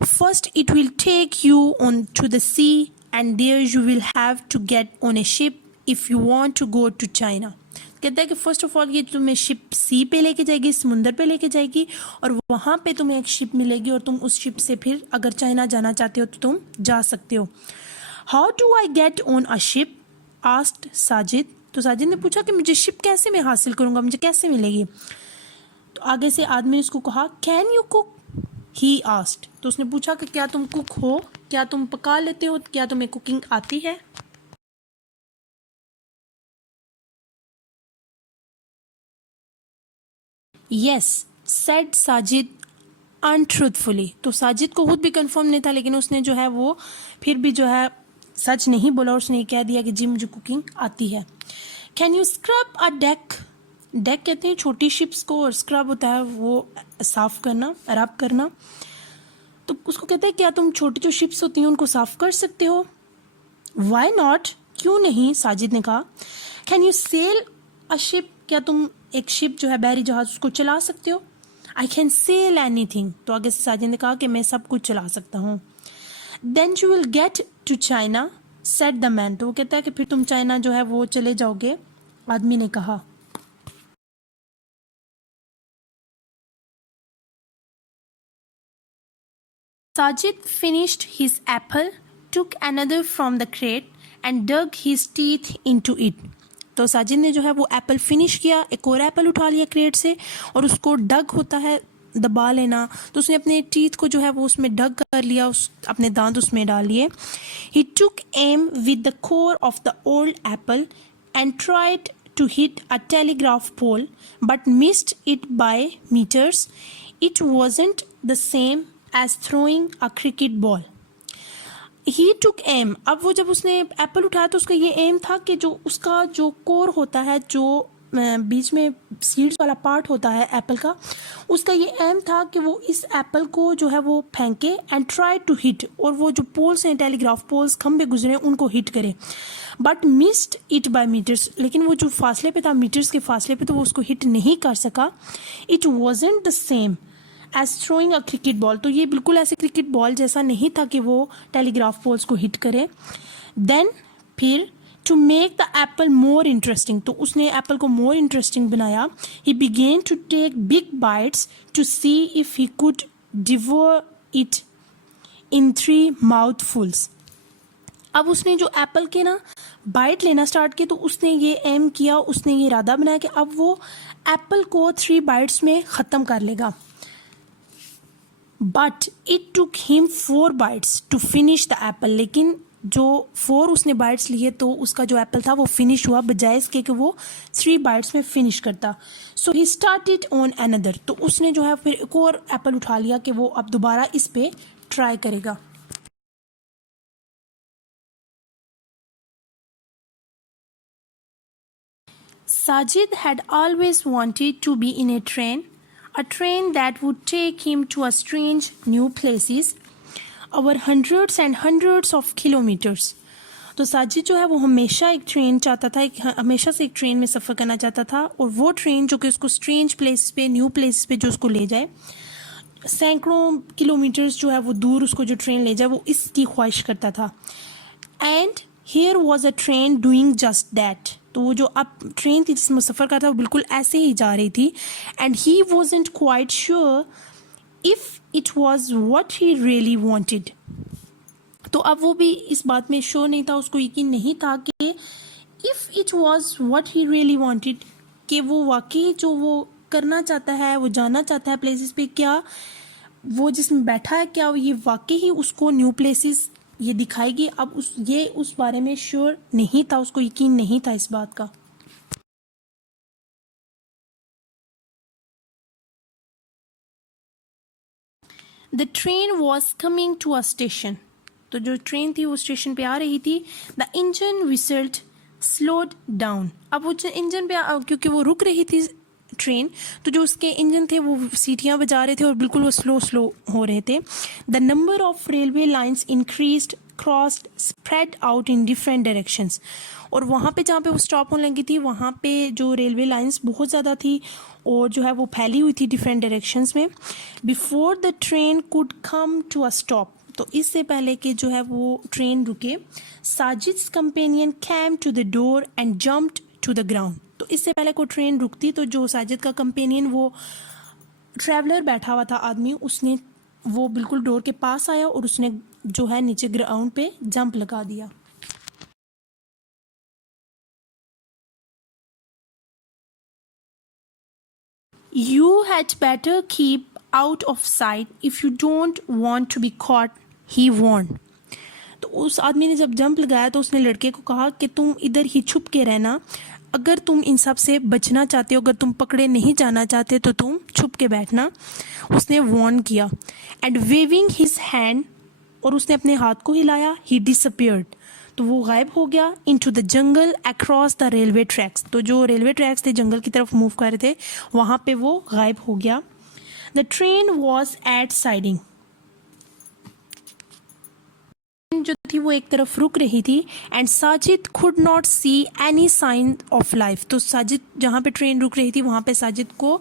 First it will take you on to the sea and there you will have to get on a ship if you want to go to China. कहता है कि फर्स्ट ऑफ ऑल ये तुम्हें शिप सी पे लेके जाएगी, समुंदर पे लेके जाएगी, और वहाँ पे तुम्हें एक शिप मिलेगी और तुम उस शिप से फिर अगर चाइना जाना चाहते हो तो तुम जा सकते हो. How do I get on a ship asked Sajid. तो साजिद ने पूछा कि मुझे शिप कैसे मैं हासिल करूँगा, मुझे कैसे मिलेगी. तो आगे से आदमी ने उसको कहा can you cook, he asked. तो उसने पूछा कि क्या तुम कुक हो, क्या तुम पका लेते हो, क्या तुम्हें कुकिंग आती है. Yes, said Sajid अनट्रूथफुली। तो साजिद को खुद भी कंफर्म नहीं था, लेकिन उसने जो है वो फिर भी जो है सच नहीं बोला, उसने कह दिया कि जी मुझे कुकिंग आती है। Can you scrub a deck? Deck कहते हैं छोटी शिप्स को, और स्क्रब होता है वो साफ करना, रब करना। तो उसको कहते हैं क्या तुम छोटी जो शिप्स होती हैं उनको साफ कर सकते हो? वाई नॉट, क्यों नहीं, साजिद ने कहा। Can you sail a ship? क्या तुम एक शिप जो है बहरी जहाज उसको चला सकते हो? I can sell any thing. तो आगे से साजिद ने कहा कि मैं सब कुछ चला सकता हूँ। Then you will get to China said the man. तो वो कहता है कि फिर तुम चाइना जो है वो चले जाओगे, आदमी ने कहा। Sajid finished his apple, took another from the crate and dug his teeth into it. तो साजिद ने जो है वो एप्पल फिनिश किया, एक और एप्पल उठा लिया क्रेट से और उसको डग होता है दबा लेना, तो उसने अपने टीथ को जो है वो उसमें डग कर लिया, उस अपने दांत उसमें डाल लिए। He took aim with the core of the old apple and tried to hit a telegraph pole but missed it by meters. It wasn't the same as throwing a cricket ball. He took aim. अब वो जब उसने Apple उठाया तो उसका ये M था कि जो उसका जो कोर होता है, जो बीच में सीड्स वाला पार्ट होता है एप्पल का, उसका ये एम था कि वो इस एप्पल को जो है वो फेंके एंड ट्राई टू हिट, और वो जो पोल्स हैं, टेलीग्राफ पोल्स, खंबे गुजरे, उनको हिट करे। But missed it by metres, लेकिन वो जो फासले पे था, मीटर्स के फासले पे, तो वो उसको हिट नहीं कर सका। It wasn't the same as throwing a cricket ball. तो ये बिल्कुल ऐसे क्रिकेट बॉल जैसा नहीं था कि वो टेलीग्राफ पोल्स को हिट करे। देन फिर to make the apple more interesting, तो उसने एप्पल को मोर इंटरेस्टिंग बनाया। He began to take big bites to see if he could devour it in 3 mouthfuls. अब उसने जो एप्पल के ना बाइट लेना स्टार्ट किया, तो उसने ये एम किया, उसने ये इरादा बनाया कि अब वो एप्पल को 3 बाइट्स में ख़त्म कर लेगा। But it took him 4 bites to finish the apple, लेकिन जो 4 उसने बाइट्स लिए तो उसका जो एप्पल था वो फिनिश हुआ, बजाय इसके कि वो 3 बाइट्स में फिनिश करता। सो ही स्टार्टेड ऑन अनदर, तो उसने जो है फिर एक और एप्पल उठा लिया कि वो अब दोबारा इस पे ट्राई करेगा। Sajid had always wanted to be in a train that would take him to a strange new places over hundreds and hundreds of kilometers. तो साजिद जो है वो हमेशा एक ट्रेन चाहता था, हमेशा से एक ट्रेन में सफ़र करना चाहता था, और वो ट्रेन जो कि उसको स्ट्रेंज प्लेस पे, न्यू प्लेस पे जो उसको ले जाए, सैकड़ों किलोमीटर्स जो है वो दूर उसको जो ट्रेन ले जाए, वो इसकी ख्वाहिश करता था। And here was a train doing just that. तो वो जो अब ट्रेन थी जिसमें सफ़र करता था वो बिल्कुल ऐसे ही जा रही थी। And he wasn't quite sure if it was what he really wanted. तो अब वो भी इस बात में श्योर नहीं था, उसको यकीन नहीं था कि if it was what he really wanted, कि वो वाकई जो वो करना चाहता है, वो जाना चाहता है प्लेसेस पे, क्या वो जिसमें बैठा है, क्या ये वाकई ही उसको न्यू प्लेसेस ये दिखाएगी। अब उस बारे में श्योर नहीं था, उसको यकीन नहीं था इस बात का। The train was coming to a station. तो जो ट्रेन थी वो स्टेशन पे आ रही थी। The engine whistled slowed down. अब वो इंजन पे क्योंकि वो रुक रही थी ट्रेन, तो जो उसके इंजन थे वो सीटियाँ बजा रहे थे और बिल्कुल वो स्लो हो रहे थे। The number of railway lines increased, crossed, spread out in different directions. और वहाँ पे जहाँ पे वो स्टॉप होने लगी थी, वहाँ पे जो रेलवे लाइन्स बहुत ज़्यादा थी और जो है वो फैली हुई थी डिफरेंट डायरेक्शंस में। Before the train could come to a stop, तो इससे पहले कि जो है वो ट्रेन रुके, Sajid's companion came to the door and jumped to the ground. तो इससे पहले को ट्रेन रुकती तो जो साजिद का कंपेनियन, वो ट्रैवलर बैठा हुआ था आदमी, उसने वो बिल्कुल डोर के पास आया और उसने जो है नीचे ग्राउंड पे जंप लगा दिया। You had better keep out of sight if you don't want to be caught, he warned. तो उस आदमी ने जब जंप लगाया तो उसने लड़के को कहा कि तुम इधर ही छुप के रहना, अगर तुम इन सब से बचना चाहते हो, अगर तुम पकड़े नहीं जाना चाहते तो तुम छुप के बैठना। उसने वार्न किया। एंड वेविंग हिज हैंड, और उसने अपने हाथ को हिलाया, ही डिसअपियर्ड, तो वो गायब हो गया। Into the jungle across the railway tracks, तो जो रेलवे ट्रैक्स थे जंगल की तरफ मूव कर रहे थे वहाँ पे वो गायब हो गया। The train was at siding, जो थी वो एक तरफ रुक रही थी। And Sajid could not see any sign of life, तो साजिद जहाँ पे ट्रेन रुक रही थी वहाँ पे साजिद को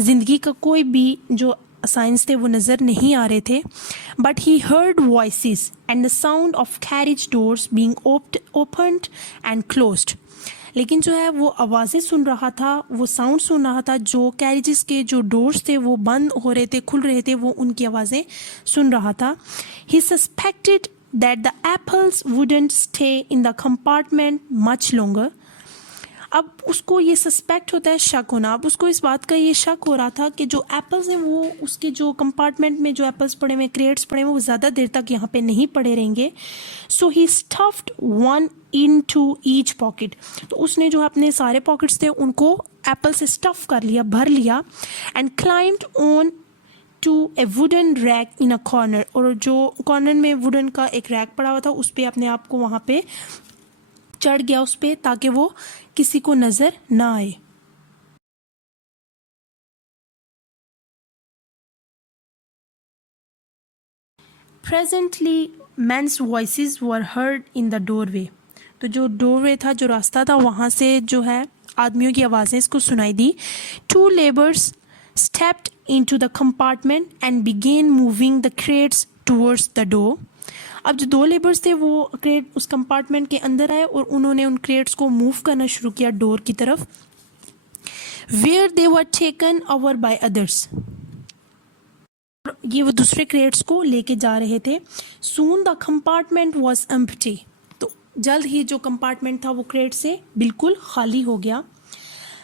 ज़िंदगी का कोई भी जो साइंस थे वो नज़र नहीं आ रहे थे। But he heard voices and the sound of carriage doors being opened and closed, लेकिन जो है वो आवाज़ें सुन रहा था, वो साउंड सुन रहा था, जो कैरेजेस के जो डोर्स थे वो बंद हो रहे थे, खुल रहे थे, वो उनकी आवाज़ें सुन रहा था। ही suspected that the apples wouldn't stay in the compartment much longer. अब उसको ये सस्पेक्ट होता है, शक होना। अब उसको इस बात का ये शक हो रहा था कि जो एप्पल्स हैं वो उसके जो कंपार्टमेंट में जो एप्पल्स पड़े हुए, क्रेट्स पड़े हुए, वो ज़्यादा देर तक यहाँ पे नहीं पड़े रहेंगे। So he stuffed one into each pocket, तो उसने जो अपने सारे पॉकेट्स थे उनको एप्पल से स्टफ कर लिया, भर लिया। And climbed on to a wooden rack in a corner, और जो कॉर्नर में वुडन का एक रैक पड़ा हुआ था उस पर अपने आप को वहाँ पे चढ़ गया उस पर, ताकि वो किसी को नज़र ना आए। Presently men's voices were heard in the doorway, तो जो डोरवे था, जो रास्ता था, वहाँ से जो है आदमियों की आवाज़ें इसको सुनाई दी। Two laborers stepped into the compartment and began moving the crates towards the door. अब जो दो लेबर्स थे वो क्रेट उस कंपार्टमेंट के अंदर आए और उन्होंने उन क्रेट्स को मूव करना शुरू किया डोर की तरफ। Where they were taken over by others, ये वो दूसरे क्रेट्स को लेके जा रहे थे। Soon the compartment was empty, तो जल्द ही जो कंपार्टमेंट था वो क्रेट से बिल्कुल खाली हो गया।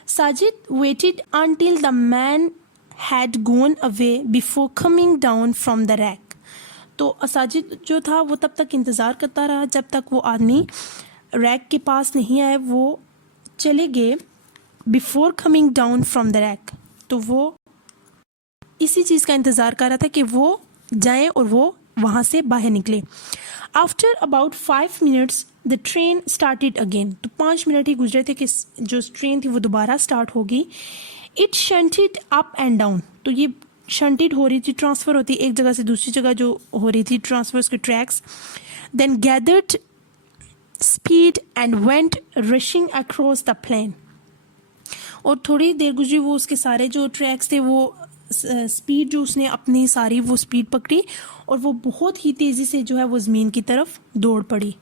Sajid waited until the man had gone away before coming down from the rack. तो साजिद जो था वो तब तक इंतज़ार करता रहा जब तक वो आदमी रैक के पास नहीं आए, वो चले गए। Before coming down from the rack, तो वो इसी चीज़ का इंतज़ार कर रहा था कि वो जाए और वो वहाँ से बाहर निकले। After about 5 minutes the train started again, तो 5 मिनट ही गुजरे थे कि जो ट्रेन थी वो दोबारा स्टार्ट होगी। It shunted up and down, तो ये शंटेड हो रही थी, ट्रांसफ़र होती एक जगह से दूसरी जगह जो हो रही थी, ट्रांसफर उसके tracks. Then gathered speed and went rushing across the plain, और थोड़ी देर गुजरी वो उसके सारे जो ट्रैक्स थे वो स्पीड जो उसने अपनी सारी वो स्पीड पकड़ी और वो बहुत ही तेज़ी से जो है वो ज़मीन की तरफ दौड़ पड़ी।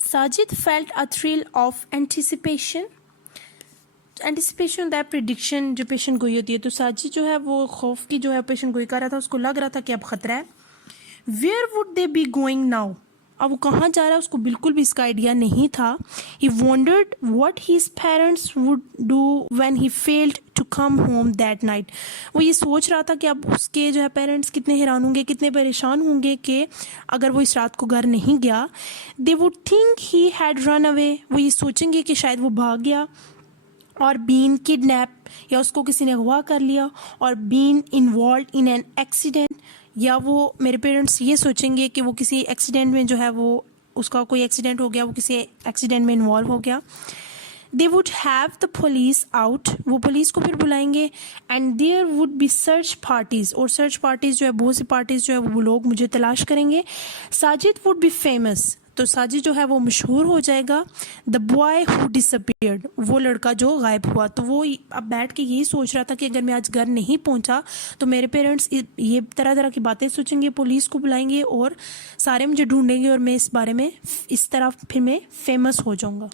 Sajid felt a thrill of anticipation होता है प्रिडिक्शन, जो पेशन गोई होती है। तो साजिद जो है वो खौफ की जो है पेशन गोई कर रहा था, उसको लग रहा था कि अब ख़तरा है। Where would they be going now, अब वो कहाँ जा रहा है उसको बिल्कुल भी इसका आइडिया नहीं था। He wondered what his parents would do when he failed to come home that night, वो ये सोच रहा था कि अब उसके जो है पेरेंट्स कितने हैरान होंगे, कितने परेशान होंगे कि अगर वो इस रात को घर नहीं गया। They would think he had run away, वो ये सोचेंगे कि शायद वो भाग गया, और बीन किडनैप, या उसको किसी ने अगवा कर लिया, और been involve in an accident, या वो मेरे पेरेंट्स ये सोचेंगे कि वो किसी एक्सीडेंट में जो है वो उसका कोई एक्सीडेंट हो गया, वो किसी एक्सीडेंट में इन्वॉल्व हो गया। They would have the police out, वो पुलिस को फिर बुलाएंगे। And there would be search parties, और सर्च पार्टीज़ जो है बहुत सी पार्टीज़ जो है वो लोग मुझे तलाश करेंगे। साजिद वुड बी फेमस, तो साजिद जो है वो मशहूर हो जाएगा। द बॉय हु डिसअपीयर्ड, वो लड़का जो गायब हुआ। तो वो अब बैठ के यही सोच रहा था कि अगर मैं आज घर नहीं पहुंचा तो मेरे पेरेंट्स ये तरह तरह की बातें सोचेंगे, पुलिस को बुलाएंगे और सारे मुझे ढूंढेंगे, और मैं इस बारे में इस तरह फिर मैं फेमस हो जाऊंगा।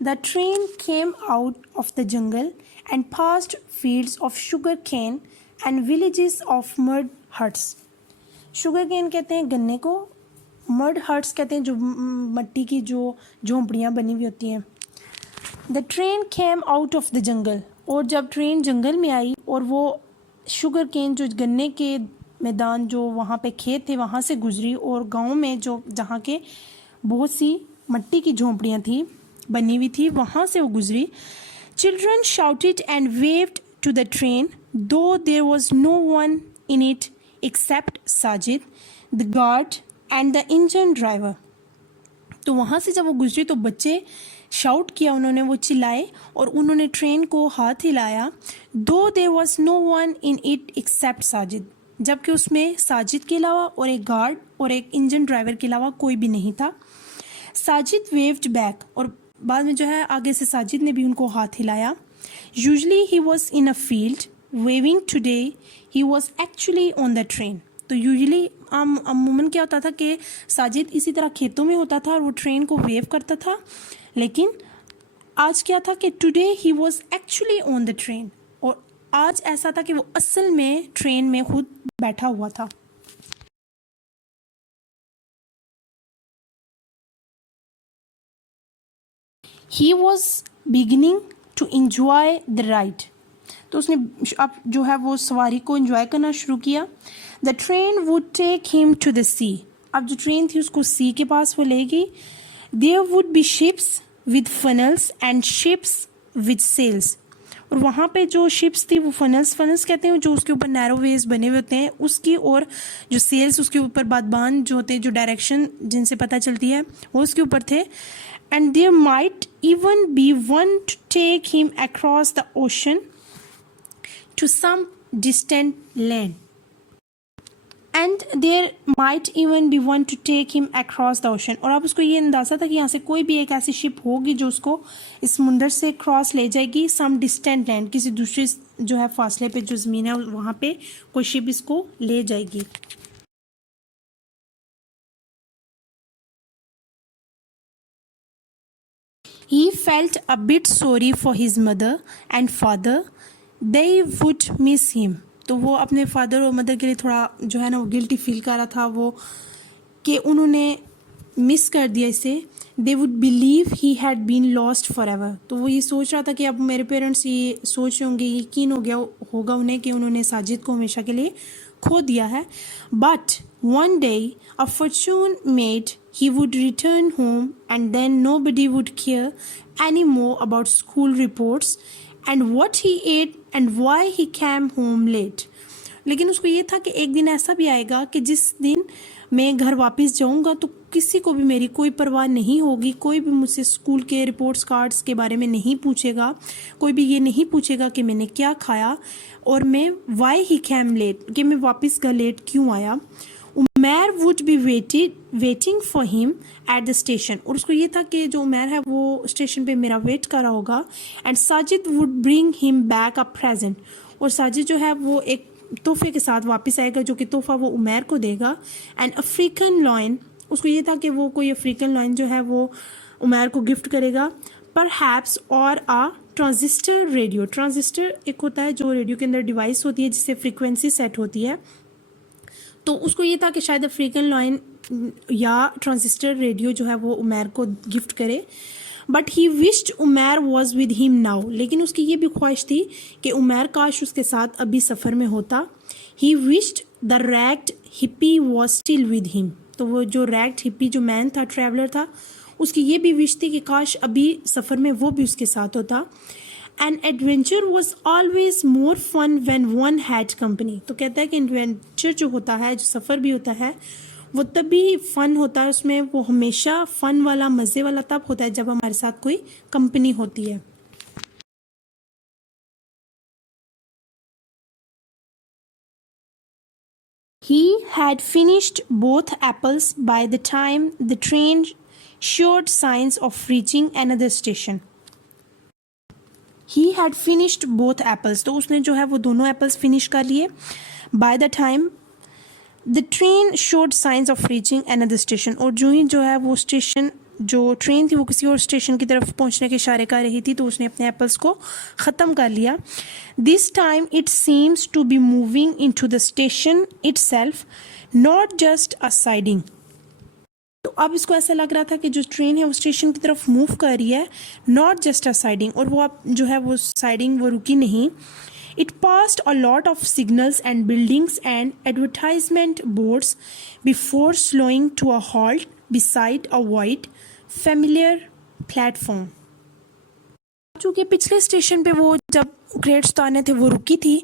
The train came out of the jungle and passed fields of sugar cane and villages of mud huts. Sugar cane कहते हैं गन्ने को, मड हट्स कहते हैं, जो मट्टी की जो झोंपड़ियाँ बनी हुई होती हैं। The train came out of the jungle, और जब ट्रेन जंगल में आई और वो शुगर केन जो गन्ने के मैदान जो वहाँ पे खेत थे वहाँ से गुजरी, और गांव में जो जहाँ के बहुत सी मट्टी की झोंपड़ियाँ थी बनी हुई थी वहाँ से वो गुजरी। Children shouted and waved to the train though there was no one in it except Sajid, the guard and the engine driver. तो वहाँ से जब वो गुजरी तो बच्चे शाउट किया, उन्होंने वो चिल्लाए और उन्होंने ट्रेन को हाथ हिलाया। Though there was no one in it except Sajid, जबकि उसमें साजिद के अलावा और एक गार्ड और एक इंजन ड्राइवर के अलावा कोई भी नहीं था। साजिद वेव्ड बैक, और बाद में जो है आगे से साजिद ने भी उनको हाथ हिलाया। Usually he was in a field waving, today he was actually on the train. तो यूजली अमूमन क्या होता था कि साजिद इसी तरह खेतों में होता था और वो ट्रेन को वेव करता था, लेकिन आज क्या था कि today he was actually on the train, और आज ऐसा था कि वो असल में ट्रेन में खुद बैठा हुआ था। He was beginning to enjoy the ride, तो उसने अब जो है वो सवारी को इंजॉय करना शुरू किया। The train would take him to the sea, अब जो ट्रेन थी उसको सी के पास वो ले गई। There would be ships with funnels and ships with sails, और वहाँ पे जो शिप्स थी वो फनल्स कहते हैं जो उसके ऊपर नैरो वेज बने हुए होते हैं उसकी, और जो सेल्स उसके ऊपर बादबान जो होते हैं जो डायरेक्शन जिनसे पता चलती है वो उसके ऊपर थे। And there might even be one to take him across the ocean to some distant land, and there might even be one to take him across the ocean, और अब उसको ये अंदाज़ा था कि यहाँ से कोई भी एक ऐसी शिप होगी जो उसको इस समुंदर से क्रॉस ले जाएगी सम डिस्टेंट लैंड, किसी दूसरे जो है फासले पे जो ज़मीन है वहाँ पे कोई शिप इसको ले जाएगी। He felt a bit sorry for his mother and father, they would miss him। तो वो अपने फादर और मदर के लिए थोड़ा जो है ना वो गिल्टी फील कर रहा था वो कि उन्होंने मिस कर दिया इसे। They would believe he had been lost for ever, तो वो ये सोच रहा था कि अब मेरे पेरेंट्स ये सोच रहे होंगे, यकीन हो गया होगा उन्हें कि उन्होंने साजिद को हमेशा के लिए खो दिया है। But one day a Fortune made he would return home and then nobody would care anymore about school reports and what he ate and why he came home late। लेकिन उसको ये था कि एक दिन ऐसा भी आएगा कि जिस दिन मैं घर वापस जाऊंगा तो किसी को भी मेरी कोई परवाह नहीं होगी, कोई भी मुझसे स्कूल के रिपोर्ट्स कार्ड्स के बारे में नहीं पूछेगा, कोई भी ये नहीं पूछेगा कि मैंने क्या खाया और मैं why he came late, कि मैं वापस घर लेट क्यों आया। Umair would be waiting for him at the station, और उसको ये था कि जो उमैर है वो स्टेशन पे मेरा वेट कर रहा होगा। And Sajid would bring him back a present, और साजिद जो है वो एक तोहफे के साथ वापस आएगा जो कि तोहफा वो उमैर को देगा। एंड अफ्रीकन लॉयन, उसको ये था कि वो कोई अफ्रीकन लॉयन जो है वो उमैर को गिफ्ट करेगा। परहैप्स और आ ट्रांजिस्टर रेडियो, ट्रांजिस्टर एक होता है जो रेडियो के अंदर डिवाइस होती है जिससे फ्रीक्वेंसी सेट होती है, तो उसको ये था कि शायद अफ्रीकन लॉयन या ट्रांजिस्टर रेडियो जो है वो उमैर को गिफ्ट करे। But he wished Umair was with him now, लेकिन उसकी ये भी ख्वाहिश थी कि उमैर काश उसके साथ अभी सफ़र में होता। He wished the ragged hippie was still with him, तो वो जो रैग्ड हिप्पी जो मैन था, ट्रैवलर था, उसकी ये भी विश थी कि काश अभी सफ़र में वो भी उसके साथ होता। An adventure was always more fun when one had company, तो कहता है कि एडवेंचर जो होता है, जो सफ़र भी होता है, वो तभी फ़न होता है, उसमें वो हमेशा फ़न वाला मज़े वाला तब होता है जब हमारे साथ कोई कंपनी होती है। He had finished both apples by the time the train showed signs of reaching another station. He had finished both apples, तो उसने जो है वो दोनों एप्पल्स फिनिश कर लिए। By the time the train showed signs of reaching another station, और जो ही जो है वो स्टेशन जो ट्रेन थी वो किसी और स्टेशन की तरफ पहुंचने के इशारे कर रही थी, तो उसने अपने एप्पल्स को ख़त्म कर लिया। This time it seems to be moving into the station itself, not just a siding. तो अब इसको ऐसा लग रहा था कि जो ट्रेन है वो स्टेशन की तरफ मूव कर रही है, नॉट जस्ट अ साइडिंग, और वो अब जो है वो साइडिंग वो रुकी नहीं. It passed a lot of signals and buildings and advertisement boards before slowing to a halt beside a white, familiar platform. चूँकि पिछले स्टेशन पे वो जब ग्रेट उतारने थे वो रुकी थी,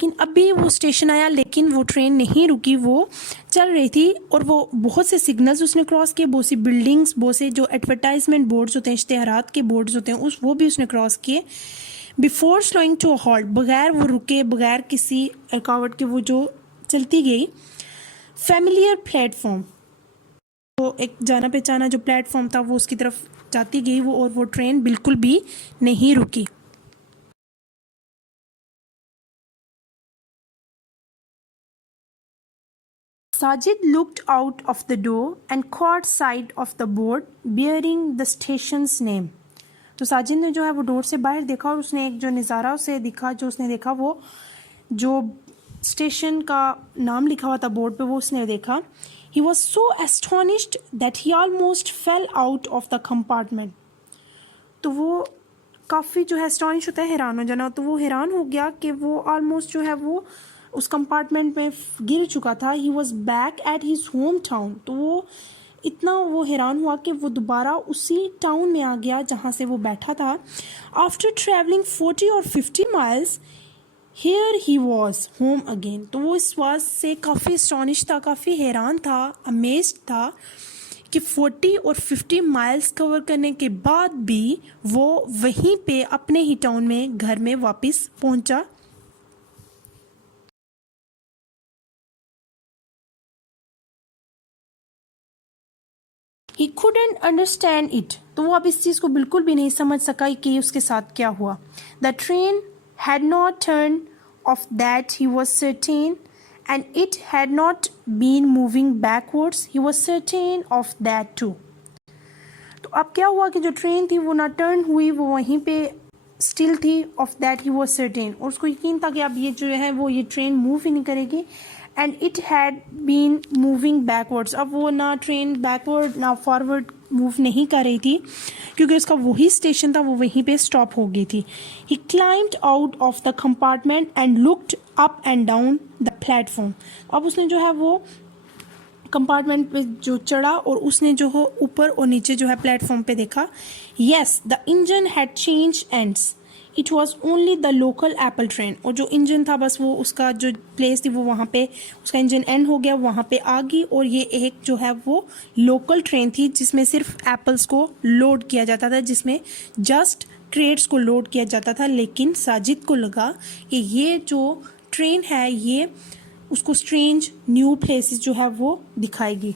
लेकिन अभी वो स्टेशन आया लेकिन वो ट्रेन नहीं रुकी, वो चल रही थी. और वो बहुत से सिग्नल्स उसने क्रॉस किए, बहुत सी बिल्डिंग्स, बहुत से जो एडवर्टाइजमेंट बोर्ड्स होते हैं, इश्तेहारात के बोर्ड्स होते हैं, वो भी उसने क्रॉस किए. Before slowing to a halt, बगैर वो रुके, बगैर किसी रुकावट के वो जो चलती गई. फेमिलियर प्लेटफॉर्म, तो एक जाना पहचाना जो प्लेटफॉर्म था वो उसकी तरफ जाती गई वो, और वो ट्रेन बिल्कुल भी नहीं रुकी. Sajid looked out of the door and caught sight of the board bearing the station's name. तो साजिद ने जो है वो डोर से बाहर देखा और उसने एक जो नज़ारा उसे दिखा, जो उसने देखा वो जो स्टेशन का नाम लिखा हुआ था बोर्ड पे, वो उसने देखा. He was so astonished that he almost fell out of the compartment. तो वो काफ़ी जो है एस्टॉनिश होता है हैरान हो जाना, तो वो हैरान हो गया कि वो ऑलमोस्ट जो है वो उस कंपार्टमेंट में गिर चुका था. He was back at his hometown. तो वो इतना वो हैरान हुआ कि वो दोबारा उसी टाउन में आ गया जहाँ से वो बैठा था. आफ्टर ट्रैवलिंग 40 और 50 miles here he was home again. तो वो इस बात से काफ़ी एस्टॉनिश था, काफ़ी हैरान था, अमेज्ड था कि 40 और 50 माइल्स कवर करने के बाद भी वो वहीं पे अपने ही टाउन में घर में वापस पहुंचा. He couldn't understand it. तो वो अब इस चीज़ को बिल्कुल भी नहीं समझ सका कि उसके साथ क्या हुआ. The train had not turned off, that he was certain, and it had not been moving backwards. He was certain of that too. तो अब क्या हुआ कि जो ट्रेन थी वो ना टर्न हुई, वो वहीं पे स्टिल थी. Of that he was certain, और उसको यकीन था कि अब ये जो है वो ये ट्रेन मूव ही नहीं करेगी. And it had been moving backwards, अब वो ना ट्रेन बैकवर्ड ना फॉरवर्ड मूव नहीं कर रही थी क्योंकि उसका वही स्टेशन था, वो वहीं पे स्टॉप हो गई थी. He climbed out of the compartment and looked up and down the platform. अब उसने जो है वो कंपार्टमेंट पे जो चढ़ा और उसने जो हो ऊपर और नीचे जो है प्लेटफॉर्म पे देखा. Yes, the engine had change ends. It was only the local Apple train, और जो इंजन था बस वो उसका जो प्लेस थी वो वहाँ पे उसका इंजन एंड हो गया, वहाँ पे आ गई. और ये एक जो है वो लोकल ट्रेन थी जिसमें सिर्फ एप्पल्स को लोड किया जाता था, जिसमें जस्ट क्रेट्स को लोड किया जाता था. लेकिन साजिद को लगा कि ये जो ट्रेन है ये उसको स्ट्रेंज न्यू प्लेसेस जो है वो दिखाएगी.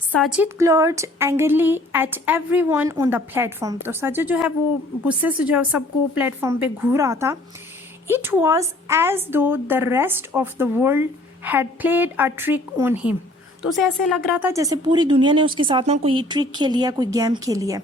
Sajid glared angrily at everyone on the platform. तो साजिद जो है वो गुस्से से जो है सबको प्लेटफॉर्म पे घूर रहा था. इट वॉज एज दो the rest of the world had played a trick on him. तो उसे ऐसे लग रहा था जैसे पूरी दुनिया ने उसके साथ ना कोई ट्रिक खेली है, कोई गेम खेली है.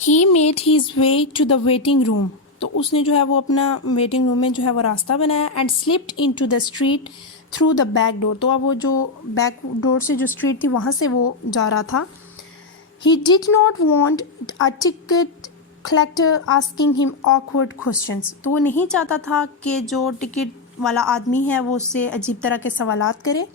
He made his way to the waiting room. तो उसने जो है वो अपना वेटिंग रूम में जो है वो रास्ता बनाया. And slipped into the street through the back door. तो अब वो जो बैक डोर से जो स्ट्रीट थी वहाँ से वो जा रहा था. He did not want a ticket collector asking him awkward questions. तो वो नहीं चाहता था कि जो टिकट वाला आदमी है वो उससे अजीब तरह के सवालात करे.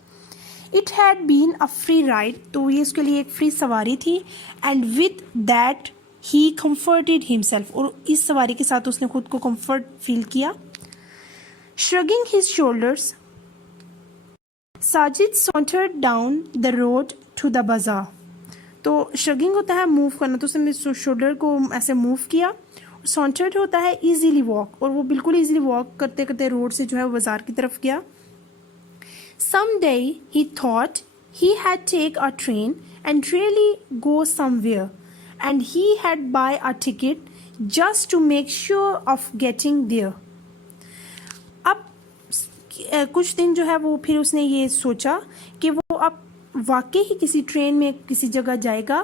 It had been a free ride. तो ये उसके लिए एक फ्री सवारी थी. And with that he comforted himself. और इस सवारी के साथ उसने खुद को कंफर्ट फील किया. Shrugging his shoulders, Sajid sauntered down the road to the bazaar. तो shrugging होता है मूव करना, तो उसने शोल्डर को ऐसे मूव किया. sauntered होता है easily walk, और वो बिल्कुल easily walk करते करते रोड से जो है बाजार की तरफ गया. Someday he thought he had take a train and really go somewhere. And he had buy a ticket just to make sure of getting there. अब कुछ दिन जो है वो फिर उसने ये सोचा कि वो अब वाकई ही किसी ट्रेन में किसी जगह जाएगा.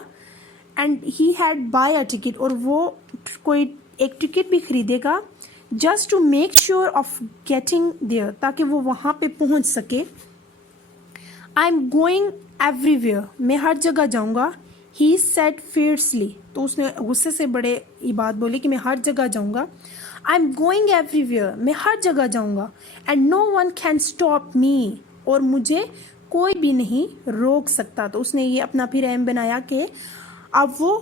And he had buy a ticket, और वो कोई एक टिकट भी खरीदेगा just to make sure of getting there, ताकि वो वहाँ पे पहुँच सके। आई एम गोइंग एवरीवेयर, मैं हर जगह जाऊँगा। ही सेड फियर्सली, तो उसने गुस्से से बड़े ये बात बोली कि मैं हर जगह जाऊँगा। आई एम गोइंग एवरीवेयर, मैं हर जगह जाऊँगा। And no one can stop me, और मुझे कोई भी नहीं रोक सकता। तो उसने ये अपना फिर एम बनाया कि अब वो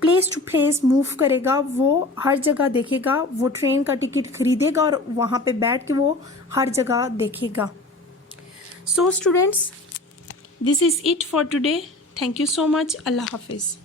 प्लेस टू प्लेस मूव करेगा, वो हर जगह देखेगा, वो ट्रेन का टिकट खरीदेगा और वहाँ पे बैठ के वो हर जगह देखेगा। So students, this is it for today. Thank you so much. Allah हाफिज़।